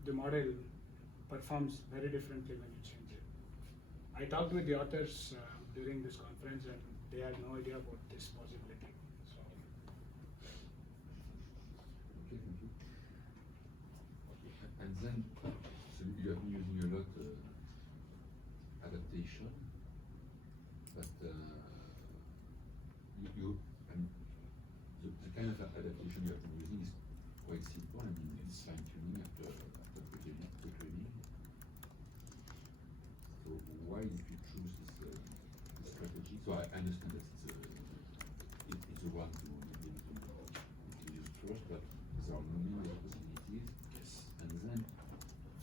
the model performs very differently when you change it. I talked with the authors during this conference, and they had no idea about this possibility. So. Okay, thank you. And then, so you have been using a lot adaptation, but the kind of adaptation you have been using is quite simple. I mean, it's fine-tuning after pre-training. So why did you choose this strategy? So I understand that it's the one to use first, but there are many other possibilities. Yes. And then,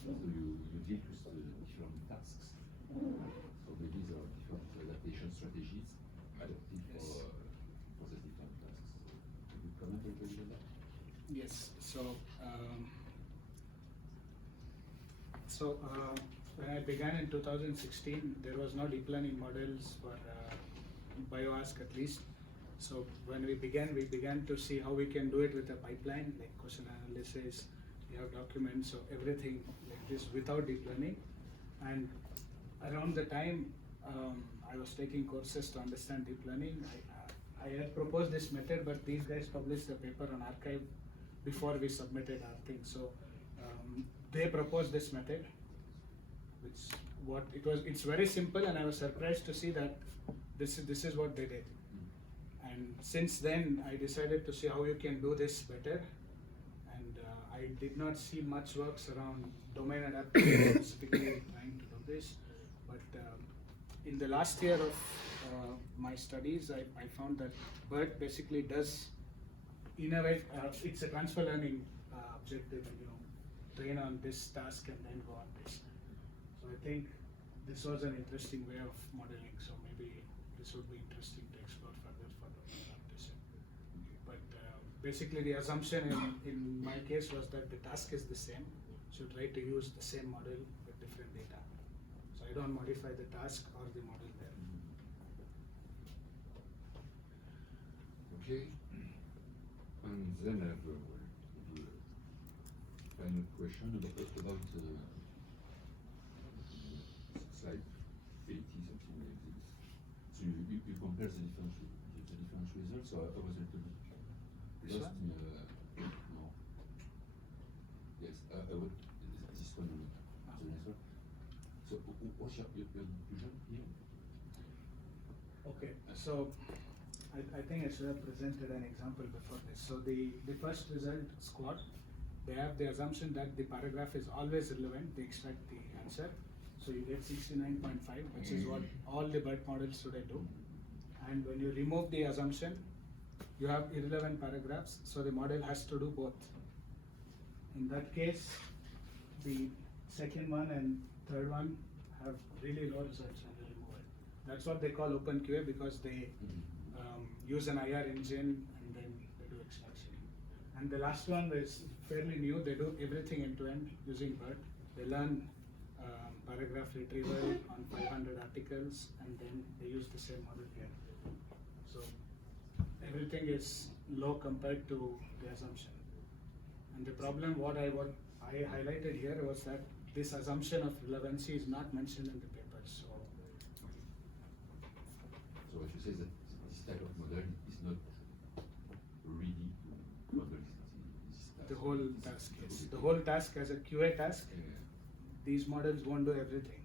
so you deal with different tasks. So maybe there are different adaptation strategies adapted for the different tasks. Can you comment a little bit on that? Yes. When I began in 2016, there was no deep learning models for bioask at least. So when we began to see how we can do it with a pipeline, like question analysis, you have documents, so everything like this without deep learning. And around the time I was taking courses to understand deep learning, I had proposed this method, but these guys published a paper on arXiv before we submitted our thing. So they proposed this method, it's very simple, and I was surprised to see that this is what they did. And since then, I decided to see how you can do this better. And I did not see much works around domain adaptation, specifically trying to do this. But in the last year of my studies, I found that BERT basically does innovate. It's a transfer learning objective, train on this task and then go on this. So I think this was an interesting way of modeling. So maybe this would be interesting to explore further for domain adaptation. But basically, the assumption in my case was that the task is the same. So try to use the same model with different data. So I don't modify the task or the model there. Okay. And then I have a final question about slide 80, something like this. So you compare the different results. So I was a little bit lost in no. Yes, this one, the next one. So what's your conclusion here? Okay, so I think I should have presented an example before this. So the first result squad, they have the assumption that the paragraph is always relevant. They extract the answer. So you get 69.5, which is what all the BERT models today do. And when you remove the assumption, you have irrelevant paragraphs. So the model has to do both. In that case, the second one and third one have really low results when you remove it. That's what they call open QA, because they use an IR engine and then they do extraction. And the last one is fairly new. They do everything end to end using BERT. They learn paragraph retrieval on 500 articles, and then they use the same model here. So everything is low compared to the assumption. And the problem what I highlighted here was that this assumption of relevancy is not mentioned in the paper. So if you say that this type of model is not ready to model this task. the whole task, yes. The whole task as a QA task, these models won't do everything.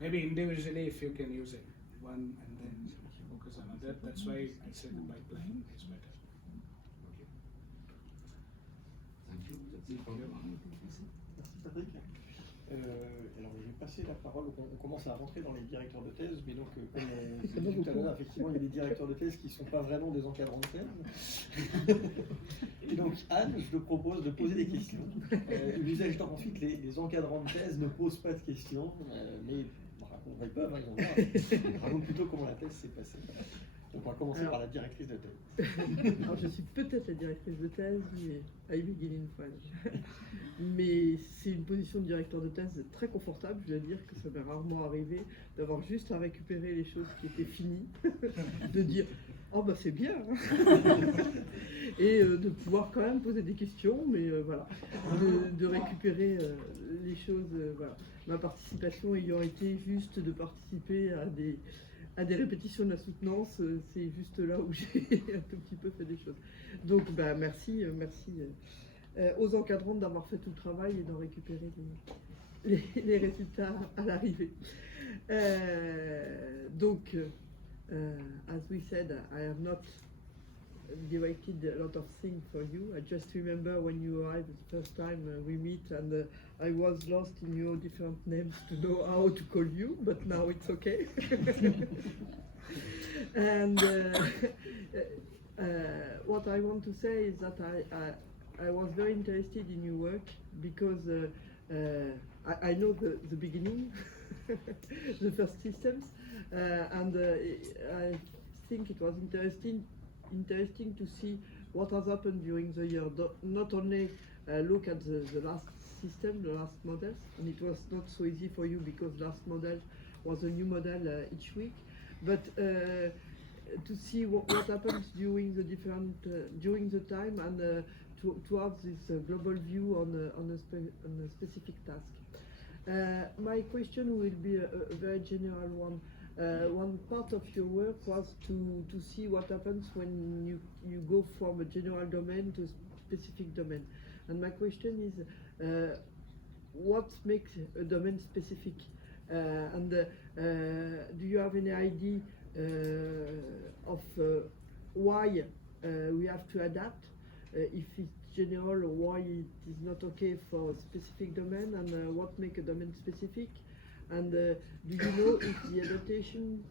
Maybe individually if you can use it, one and then focus on another. That's why I said the pipeline is better. Okay. Thank you. That's it for you. Merci Patrick. Alors je vais passer la parole, on commence à rentrer dans les directeurs de thèse, mais donc comme je disais tout à l'heure, effectivement il y a des directeurs de thèse qui ne sont pas vraiment des encadrants de thèse. Et donc Anne, je te propose de poser des questions. L'usage étant ensuite, les encadrants de thèse ne posent pas de questions, mais ils peuvent, ils ont le droit. Raconte plutôt comment la thèse s'est passée. Donc on va commencer par la directrice de thèse. Alors je suis peut-être la directrice de thèse, mais I begin in French. Mais c'est une position de directeur de thèse très confortable. Je dois dire que ça m'est rarement arrivé d'avoir juste à récupérer les choses qui étaient finies, de dire Oh bah c'est bien. Et de pouvoir quand même poser des questions, mais voilà, de récupérer les choses. Voilà. Ma participation ayant été juste de participer à des répétitions de la soutenance, c'est juste là où j'ai un tout petit peu fait des choses. Donc bah, merci aux encadrants d'avoir fait tout le travail et d'en récupérer les résultats à l'arrivée. Donc, as we said, I have not directed a lot of things for you. I just remember when you arrived the first time we meet, and I was lost in your different names to know how to call you, but now it's okay. And what I want to say is that I was very interested in your work because I know the beginning, the first systems, and I think it was interesting to see what has happened during the year. Not only look at the last system, the last models, and it was not so easy for you because last model was a new model each week, but to see what happens during the different during the time, and to have this global view on a specific task. My question will be a very general one. One part of your work was to see what happens when you go from a general domain to a specific domain. And my question is, what makes a domain specific? And do you have any idea of why we have to adapt? If it's general, why it is not okay for a specific domain, and what makes a domain specific? And do you know if the adaptation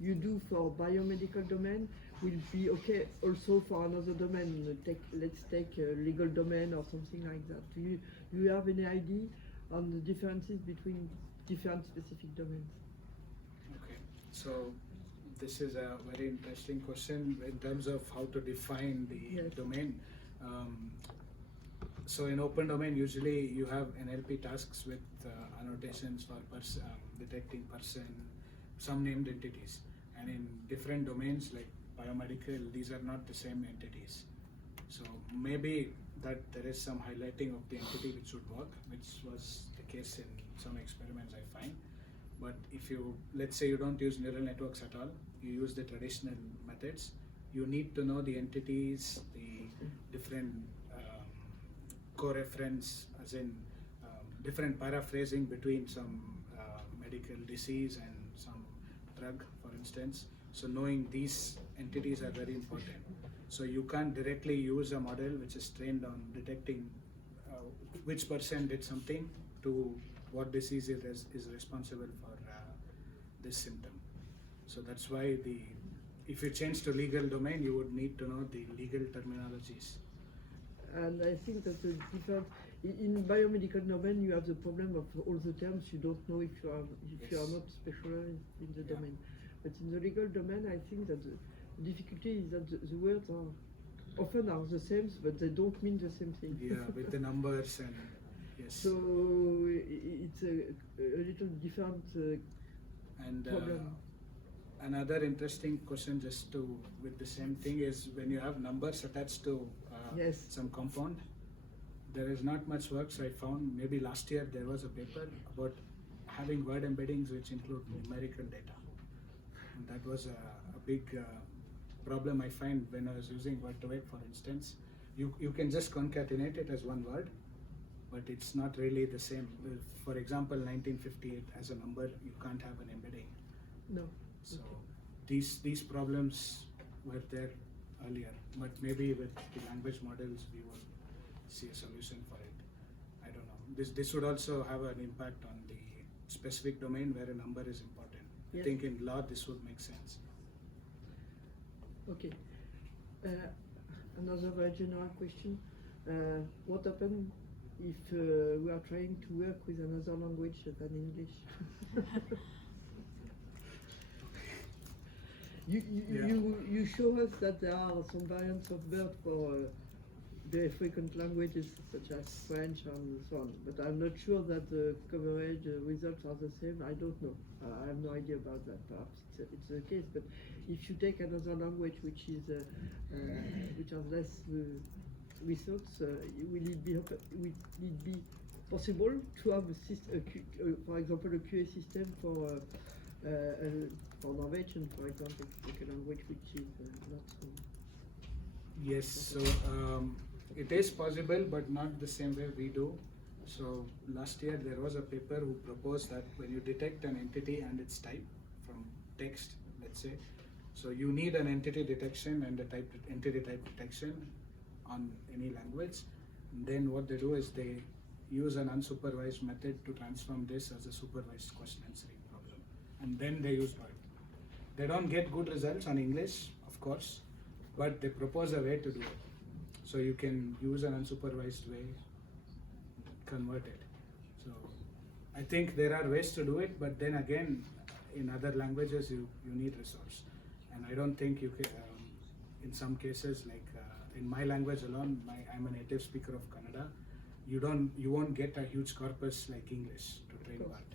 you do for biomedical domain will be okay also for another domain? Let's take a legal domain or something like that. Do you have any idea on the differences between different specific domains? Okay, so this is a very interesting question in terms of how to define the domain. So in open domain, usually you have NLP tasks with annotations for detecting person, some named entities. And in different domains like biomedical, these are not the same entities. So maybe that there is some highlighting of the entity which should work, which was the case in some experiments I find. But if you, let's say you don't use neural networks at all, you use the traditional methods, you need to know the entities, the different co-reference, as in different paraphrasing between some medical disease and some drug, for instance. So knowing these entities are very important. So you can't directly use a model which is trained on detecting which person did something to what disease is responsible for this symptom. So that's why if you change to legal domain, you would need to know the legal terminologies. And I think that the different in biomedical domain you have the problem of all the terms you don't know if you are not specialized in the domain. But in the legal domain, I think that the difficulty is that the words often are the same, but they don't mean the same thing. Yeah, with the numbers and yes. So it's a little different problem. Another interesting question, just with the same thing, is when you have numbers attached to some compound, there is not much work. So I found maybe last year there was a paper about having word embeddings which include numerical data. And that was a big problem I find when I was using word to web, for instance. You can just concatenate it as one word, but it's not really the same. For example, 1958 as a number, you can't have an embedding. No. So these problems were there earlier, but maybe with the language models we will see a solution for it. I don't know. This would also have an impact on the specific domain where a number is important. I think in law this would make sense. Okay. Another very general question. What happens if we are trying to work with another language than English? You show us that there are some variants of BERT very frequent languages such as French and so on. But I'm not sure that the coverage results are the same. I don't know. I have no idea about that. Perhaps it's the case. But if you take another language which is which has less results, will it be possible to have for example, a QA system for Norwegian, for example, like a language which is not so. Yes, so it is possible, but not the same way we do. So last year there was a paper who proposed that when you detect an entity and its type from text, let's say, so you need an entity detection and a entity type detection on any language. And then what they do is they use an unsupervised method to transform this as a supervised question answering problem, and then they use BERT. They don't get good results on English, of course, but they propose a way to do it. So you can use an unsupervised way, convert it. So I think there are ways to do it, but then again, in other languages you need resource. And I don't think you can, in some cases, like in my language alone, I'm a native speaker of Kannada, you won't get a huge corpus like English to train BERT.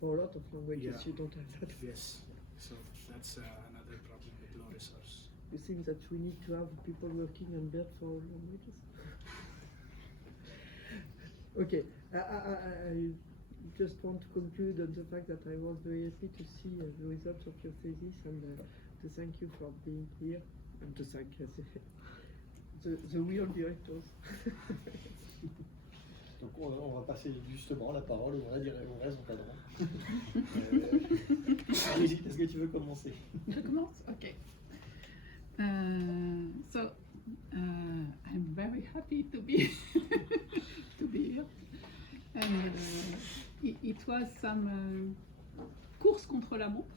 For a lot of languages, Yeah. you don't have that. Yes, so that's another problem with low resource. You think that we need to have people working on BERT for all languages? Okay, I just want to conclude on the fact that I was very happy to see the results of your thesis and to thank you for being here and to thank the real directors. Donc on va passer justement la parole aux vrais encadrants. Brigitte, est-ce que tu veux commencer? Je commence? Okay. So I'm very happy to be to be here. And it was some course contre la montre.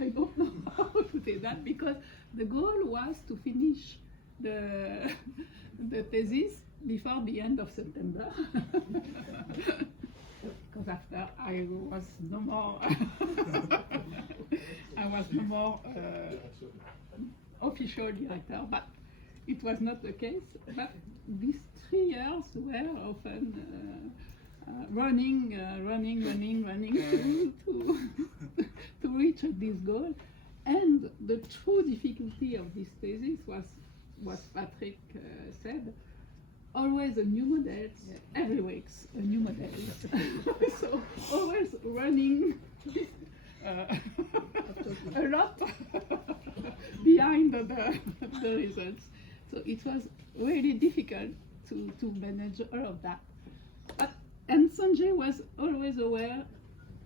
I don't know how to say that because the goal was to finish the thesis before the end of September. Because after I was no more official director, but it was not the case. But these 3 years were often running to reach this goal. And the true difficulty of this thesis was what Patrick said. Always a new model, every week a new model. So always running a lot behind the results. So it was really difficult to manage all of that. And Sanjay was always aware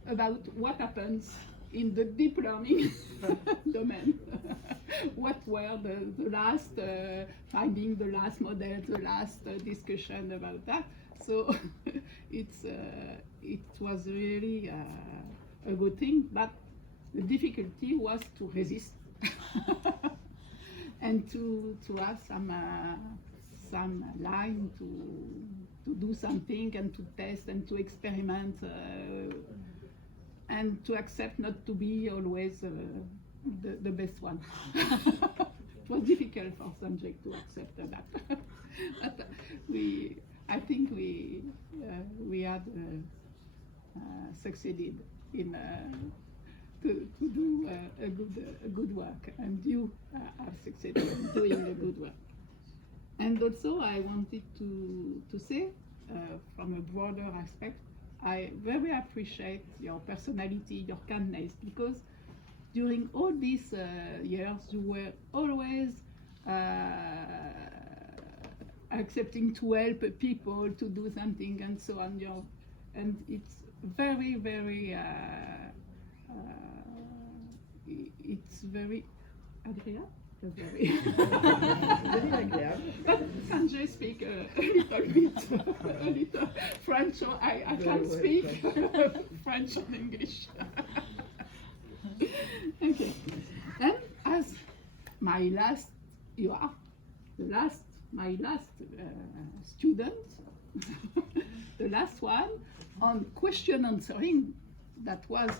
about what happens in the deep learning domain. What were the last finding, the last model, the last discussion about that. So it was really a good thing, but the difficulty was to resist and to have some line to do something and to test and to experiment and to accept not to be always the best one. It was difficult for Sanjay to accept that. But I think we had succeeded in to do a good work, and you have succeeded in doing a good work. And also I wanted to say, from a broader aspect, I very appreciate your personality, your kindness, because during all these years you were always accepting to help people to do something and so on. And it's very, very, it's very agreeable. Very agreeable. But Sanjay speak a little French, so I can't speak French and English. Okay. And as my last student, the last one on question answering, that was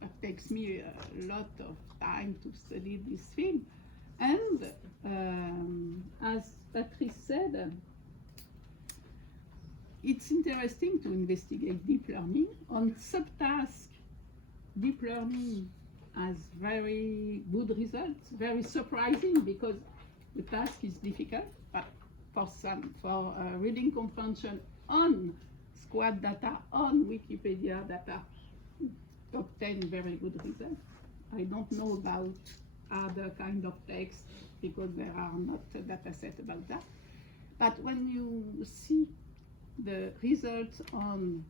that takes me a lot of time to study this field. And as Patrice said, it's interesting to investigate deep learning. On subtask, deep learning has very good results, very surprising because the task is difficult, but for reading comprehension on squad data, on Wikipedia data, obtain very good results. I don't know about other kind of text because there are not a data set about that. But when you see the results on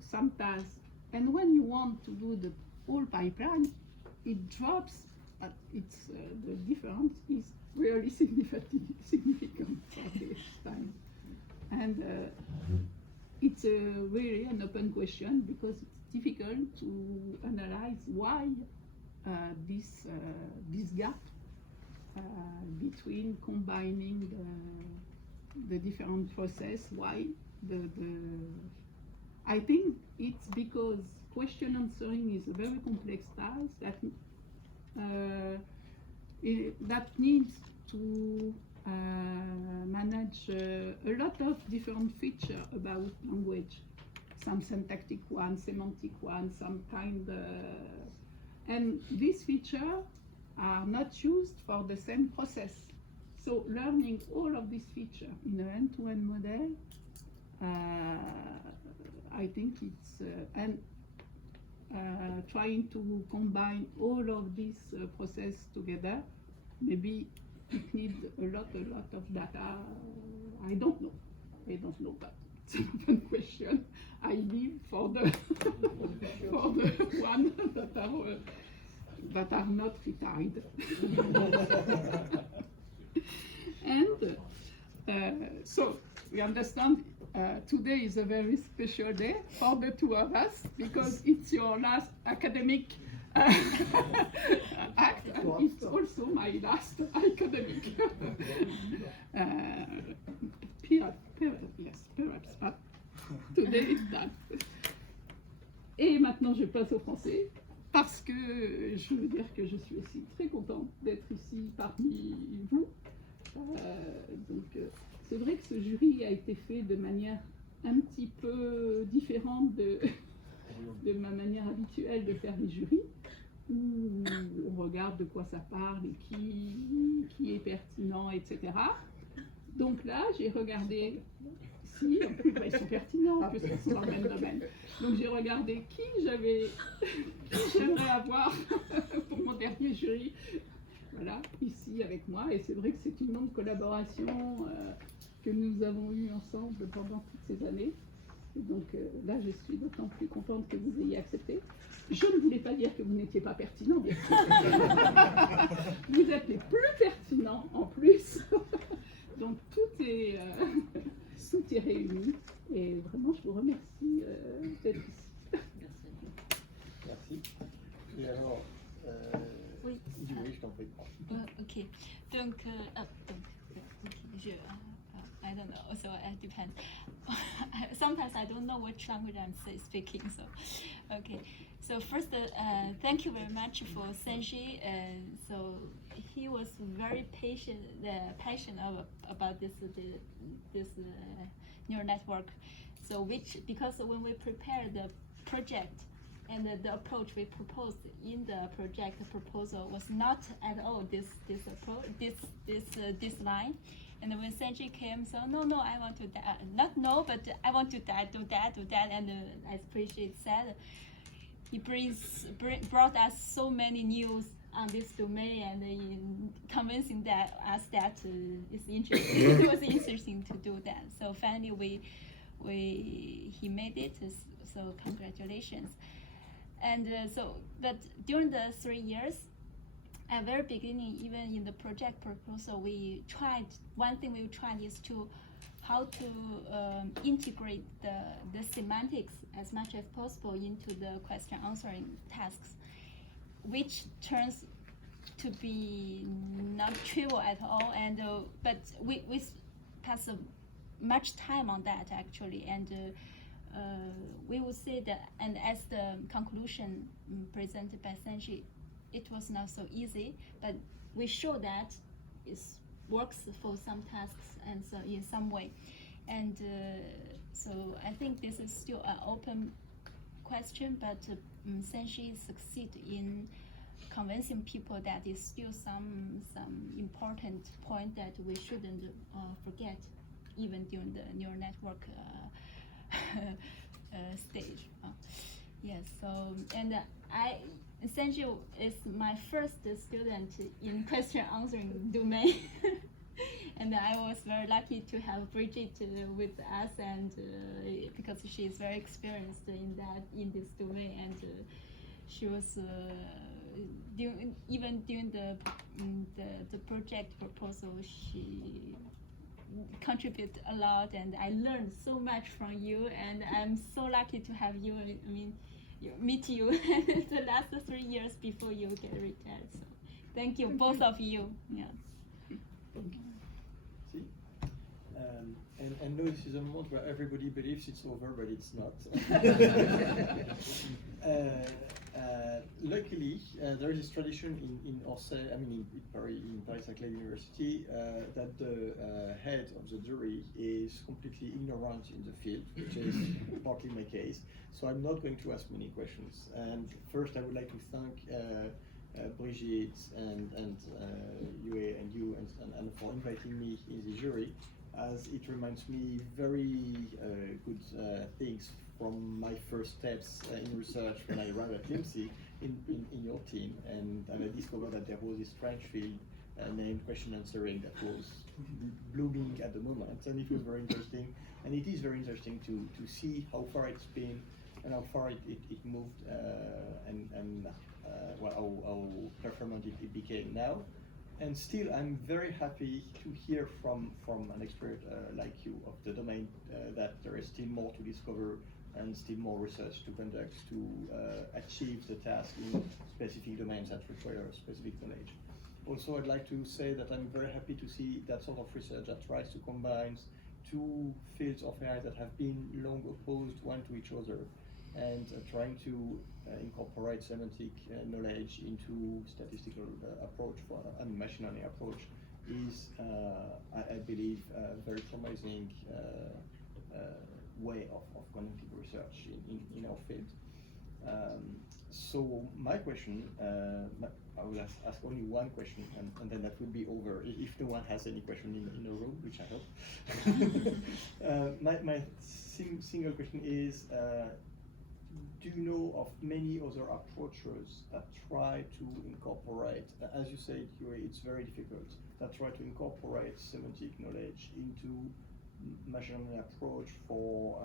some tasks, and when you want to do the whole pipeline, it drops, but it's the difference is really significant for this time. And it's really an open question because it's difficult to analyze why this gap between combining the different process. Why I think it's because question answering is a very complex task that needs to manage a lot of different features about language, some syntactic ones, semantic ones, some kind, and these features are not used for the same process. So learning all of these features in an end-to-end model, I think it's and trying to combine all of these process together, maybe it needs a lot of data. I don't know, but it's an open question. I leave for the for the one that are not retired. And so we understand today is a very special day for the two of us because it's your last academic act, and it's also my last academic. Perhaps, but today it's done. Et maintenant je passe au français parce que je veux dire que je suis aussi très contente d'être ici parmi vous. Donc c'est vrai que ce jury a été fait de manière un petit peu différente de ma manière habituelle de faire les jurys, où on regarde de quoi ça parle et qui est pertinent, etc. Donc là, j'ai regardé, si, en plus, ils sont pertinents, en plus, ils sont dans le même domaine. Donc j'ai regardé qui j'aimerais avoir pour mon dernier jury. Voilà, ici avec moi, et c'est vrai que c'est une longue collaboration que nous avons eue ensemble pendant toutes ces années. Et donc là, je suis d'autant plus contente que vous ayez accepté. Je ne voulais pas dire que vous n'étiez pas pertinent, bien sûr. Vous êtes les plus pertinents en plus. Donc tout est réuni. Et vraiment, je vous remercie d'être ici. Merci. Et alors, oui. oui, je t'en prie. Ok. Donc, I don't know, so it depends. Sometimes I don't know which language I'm speaking, so, okay. So first, thank you very much for Sanji. So he was very passionate about this neural network. So because when we prepare the project, and the approach we proposed in the project proposal was not at all this line. And when Sanji came, so no, I want to not no, but I want to do that. And as Prishit said, he brought us so many news on this domain, and convincing us that it's interesting. It was interesting to do that. So finally, he made it. So congratulations. And but during the 3 years, at the very beginning, even in the project proposal, one thing we tried is how to integrate the semantics as much as possible into the question answering tasks, which turns to be not trivial at all. And but we pass much time on that actually, and we will say that, and as the conclusion presented by Sanji, it was not so easy, but we show that it works for some tasks and so in some way. And so I think this is still an open question, but Senshi succeed in convincing people that is still some important point that we shouldn't forget, even during the neural network stage. Yes. So and Senshi is my first student in question answering domain. And I was very lucky to have Bridget with us, and because she is very experienced in this domain, and she was even during the project proposal, she contributed a lot, and I learned so much from you, and I'm so lucky to have you. I mean, meet you the last 3 years before you get retired. So thank you, both of you. Yeah. See? And no, this is a moment where everybody believes it's over, but it's not. Luckily, there is this tradition in Orsay, I mean in Paris-Saclay University, that the head of the jury is completely ignorant in the field, which is partly my case. So I'm not going to ask many questions. And first, I would like to thank Brigitte and Yue and you and for inviting me in the jury, as it reminds me very good things from my first steps in research when I arrived at LIMSI in your team, and I discovered that there was this strange field named question answering that was blooming at the moment, and it was very interesting, and it is very interesting to see how far it's been and how far it moved, and how performant it became now. And still, I'm very happy to hear from an expert like you of the domain that there is still more to discover and still more research to conduct to achieve the task in specific domains that require specific knowledge. Also, I'd like to say that I'm very happy to see that sort of research that tries to combine two fields of AI that have been long opposed one to each other, and trying to incorporate semantic knowledge into statistical approach and machine learning approach is, I believe, a very promising way of conducting research in our field. So my question, I will ask only one question, and then that will be over, if no one has any question in the room, which I hope. My single question is, do you know of many other approaches that try to incorporate, as you said, it's very difficult, that try to incorporate semantic knowledge into machine learning approach for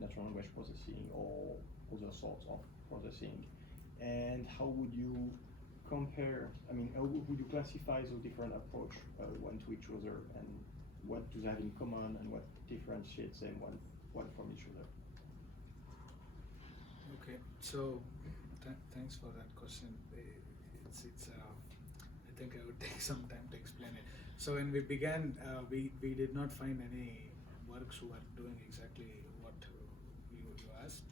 natural language processing or other sorts of processing? And how would you compare, I mean, how would you classify those different approach one to each other, and what do they have in common, and what differentiates them one from each other? Okay, so thanks for that question. I think I would take some time to explain it. So when we began, we did not find any works who are doing exactly what you asked.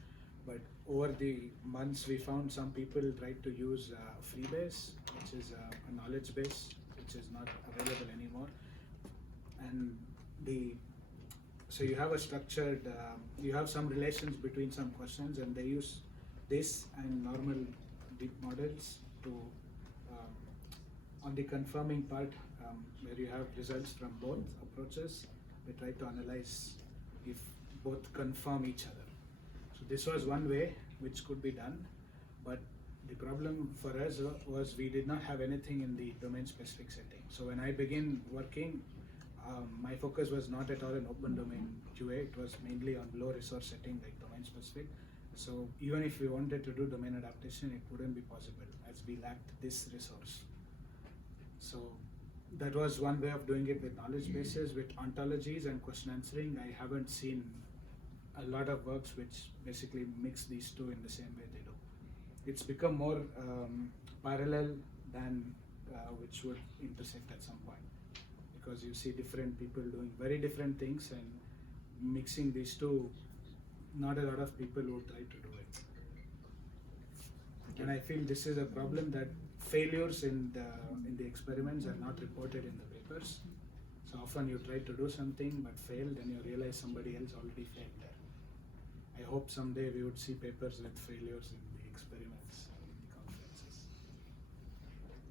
But over the months, we found some people tried to use Freebase, which is a knowledge base, which is not available anymore. And so you have a structured, you have some relations between some questions, and they use this and normal deep models to, on the confirming part, where you have results from both approaches, they try to analyze if both confirm each other. So this was one way which could be done, but the problem for us was we did not have anything in the domain-specific setting. So when I began working, my focus was not at all in open domain QA, it was mainly on low resource setting like domain specific. So even if we wanted to do domain adaptation, it wouldn't be possible as we lacked this resource. So that was one way of doing it with knowledge bases. With ontologies and question answering, I haven't seen a lot of works which basically mix these two in the same way they do. It's become more parallel than which would intersect at some point, because you see different people doing very different things, and mixing these two, not a lot of people would try to do it. And I feel this is a problem that failures in the experiments are not reported in the papers. So often you try to do something but fail, then you realize somebody else already failed there. I hope someday we would see papers with failures in the experiments in the conferences.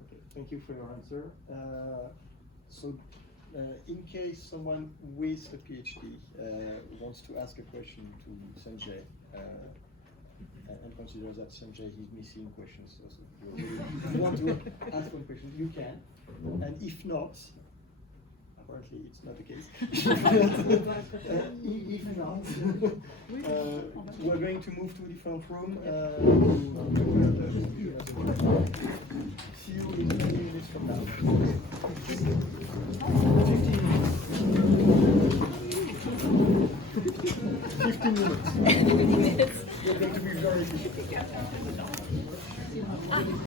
Okay, thank you for your answer. In case someone with a PhD wants to ask a question to Sanjay and considers that Sanjay is missing questions, so you want to ask one question, you can. And if not, apparently it's not the case. If not, we're going to move to a different room. See you in 20 minutes from now. 15 minutes. 15 minutes. We're going to be very efficient.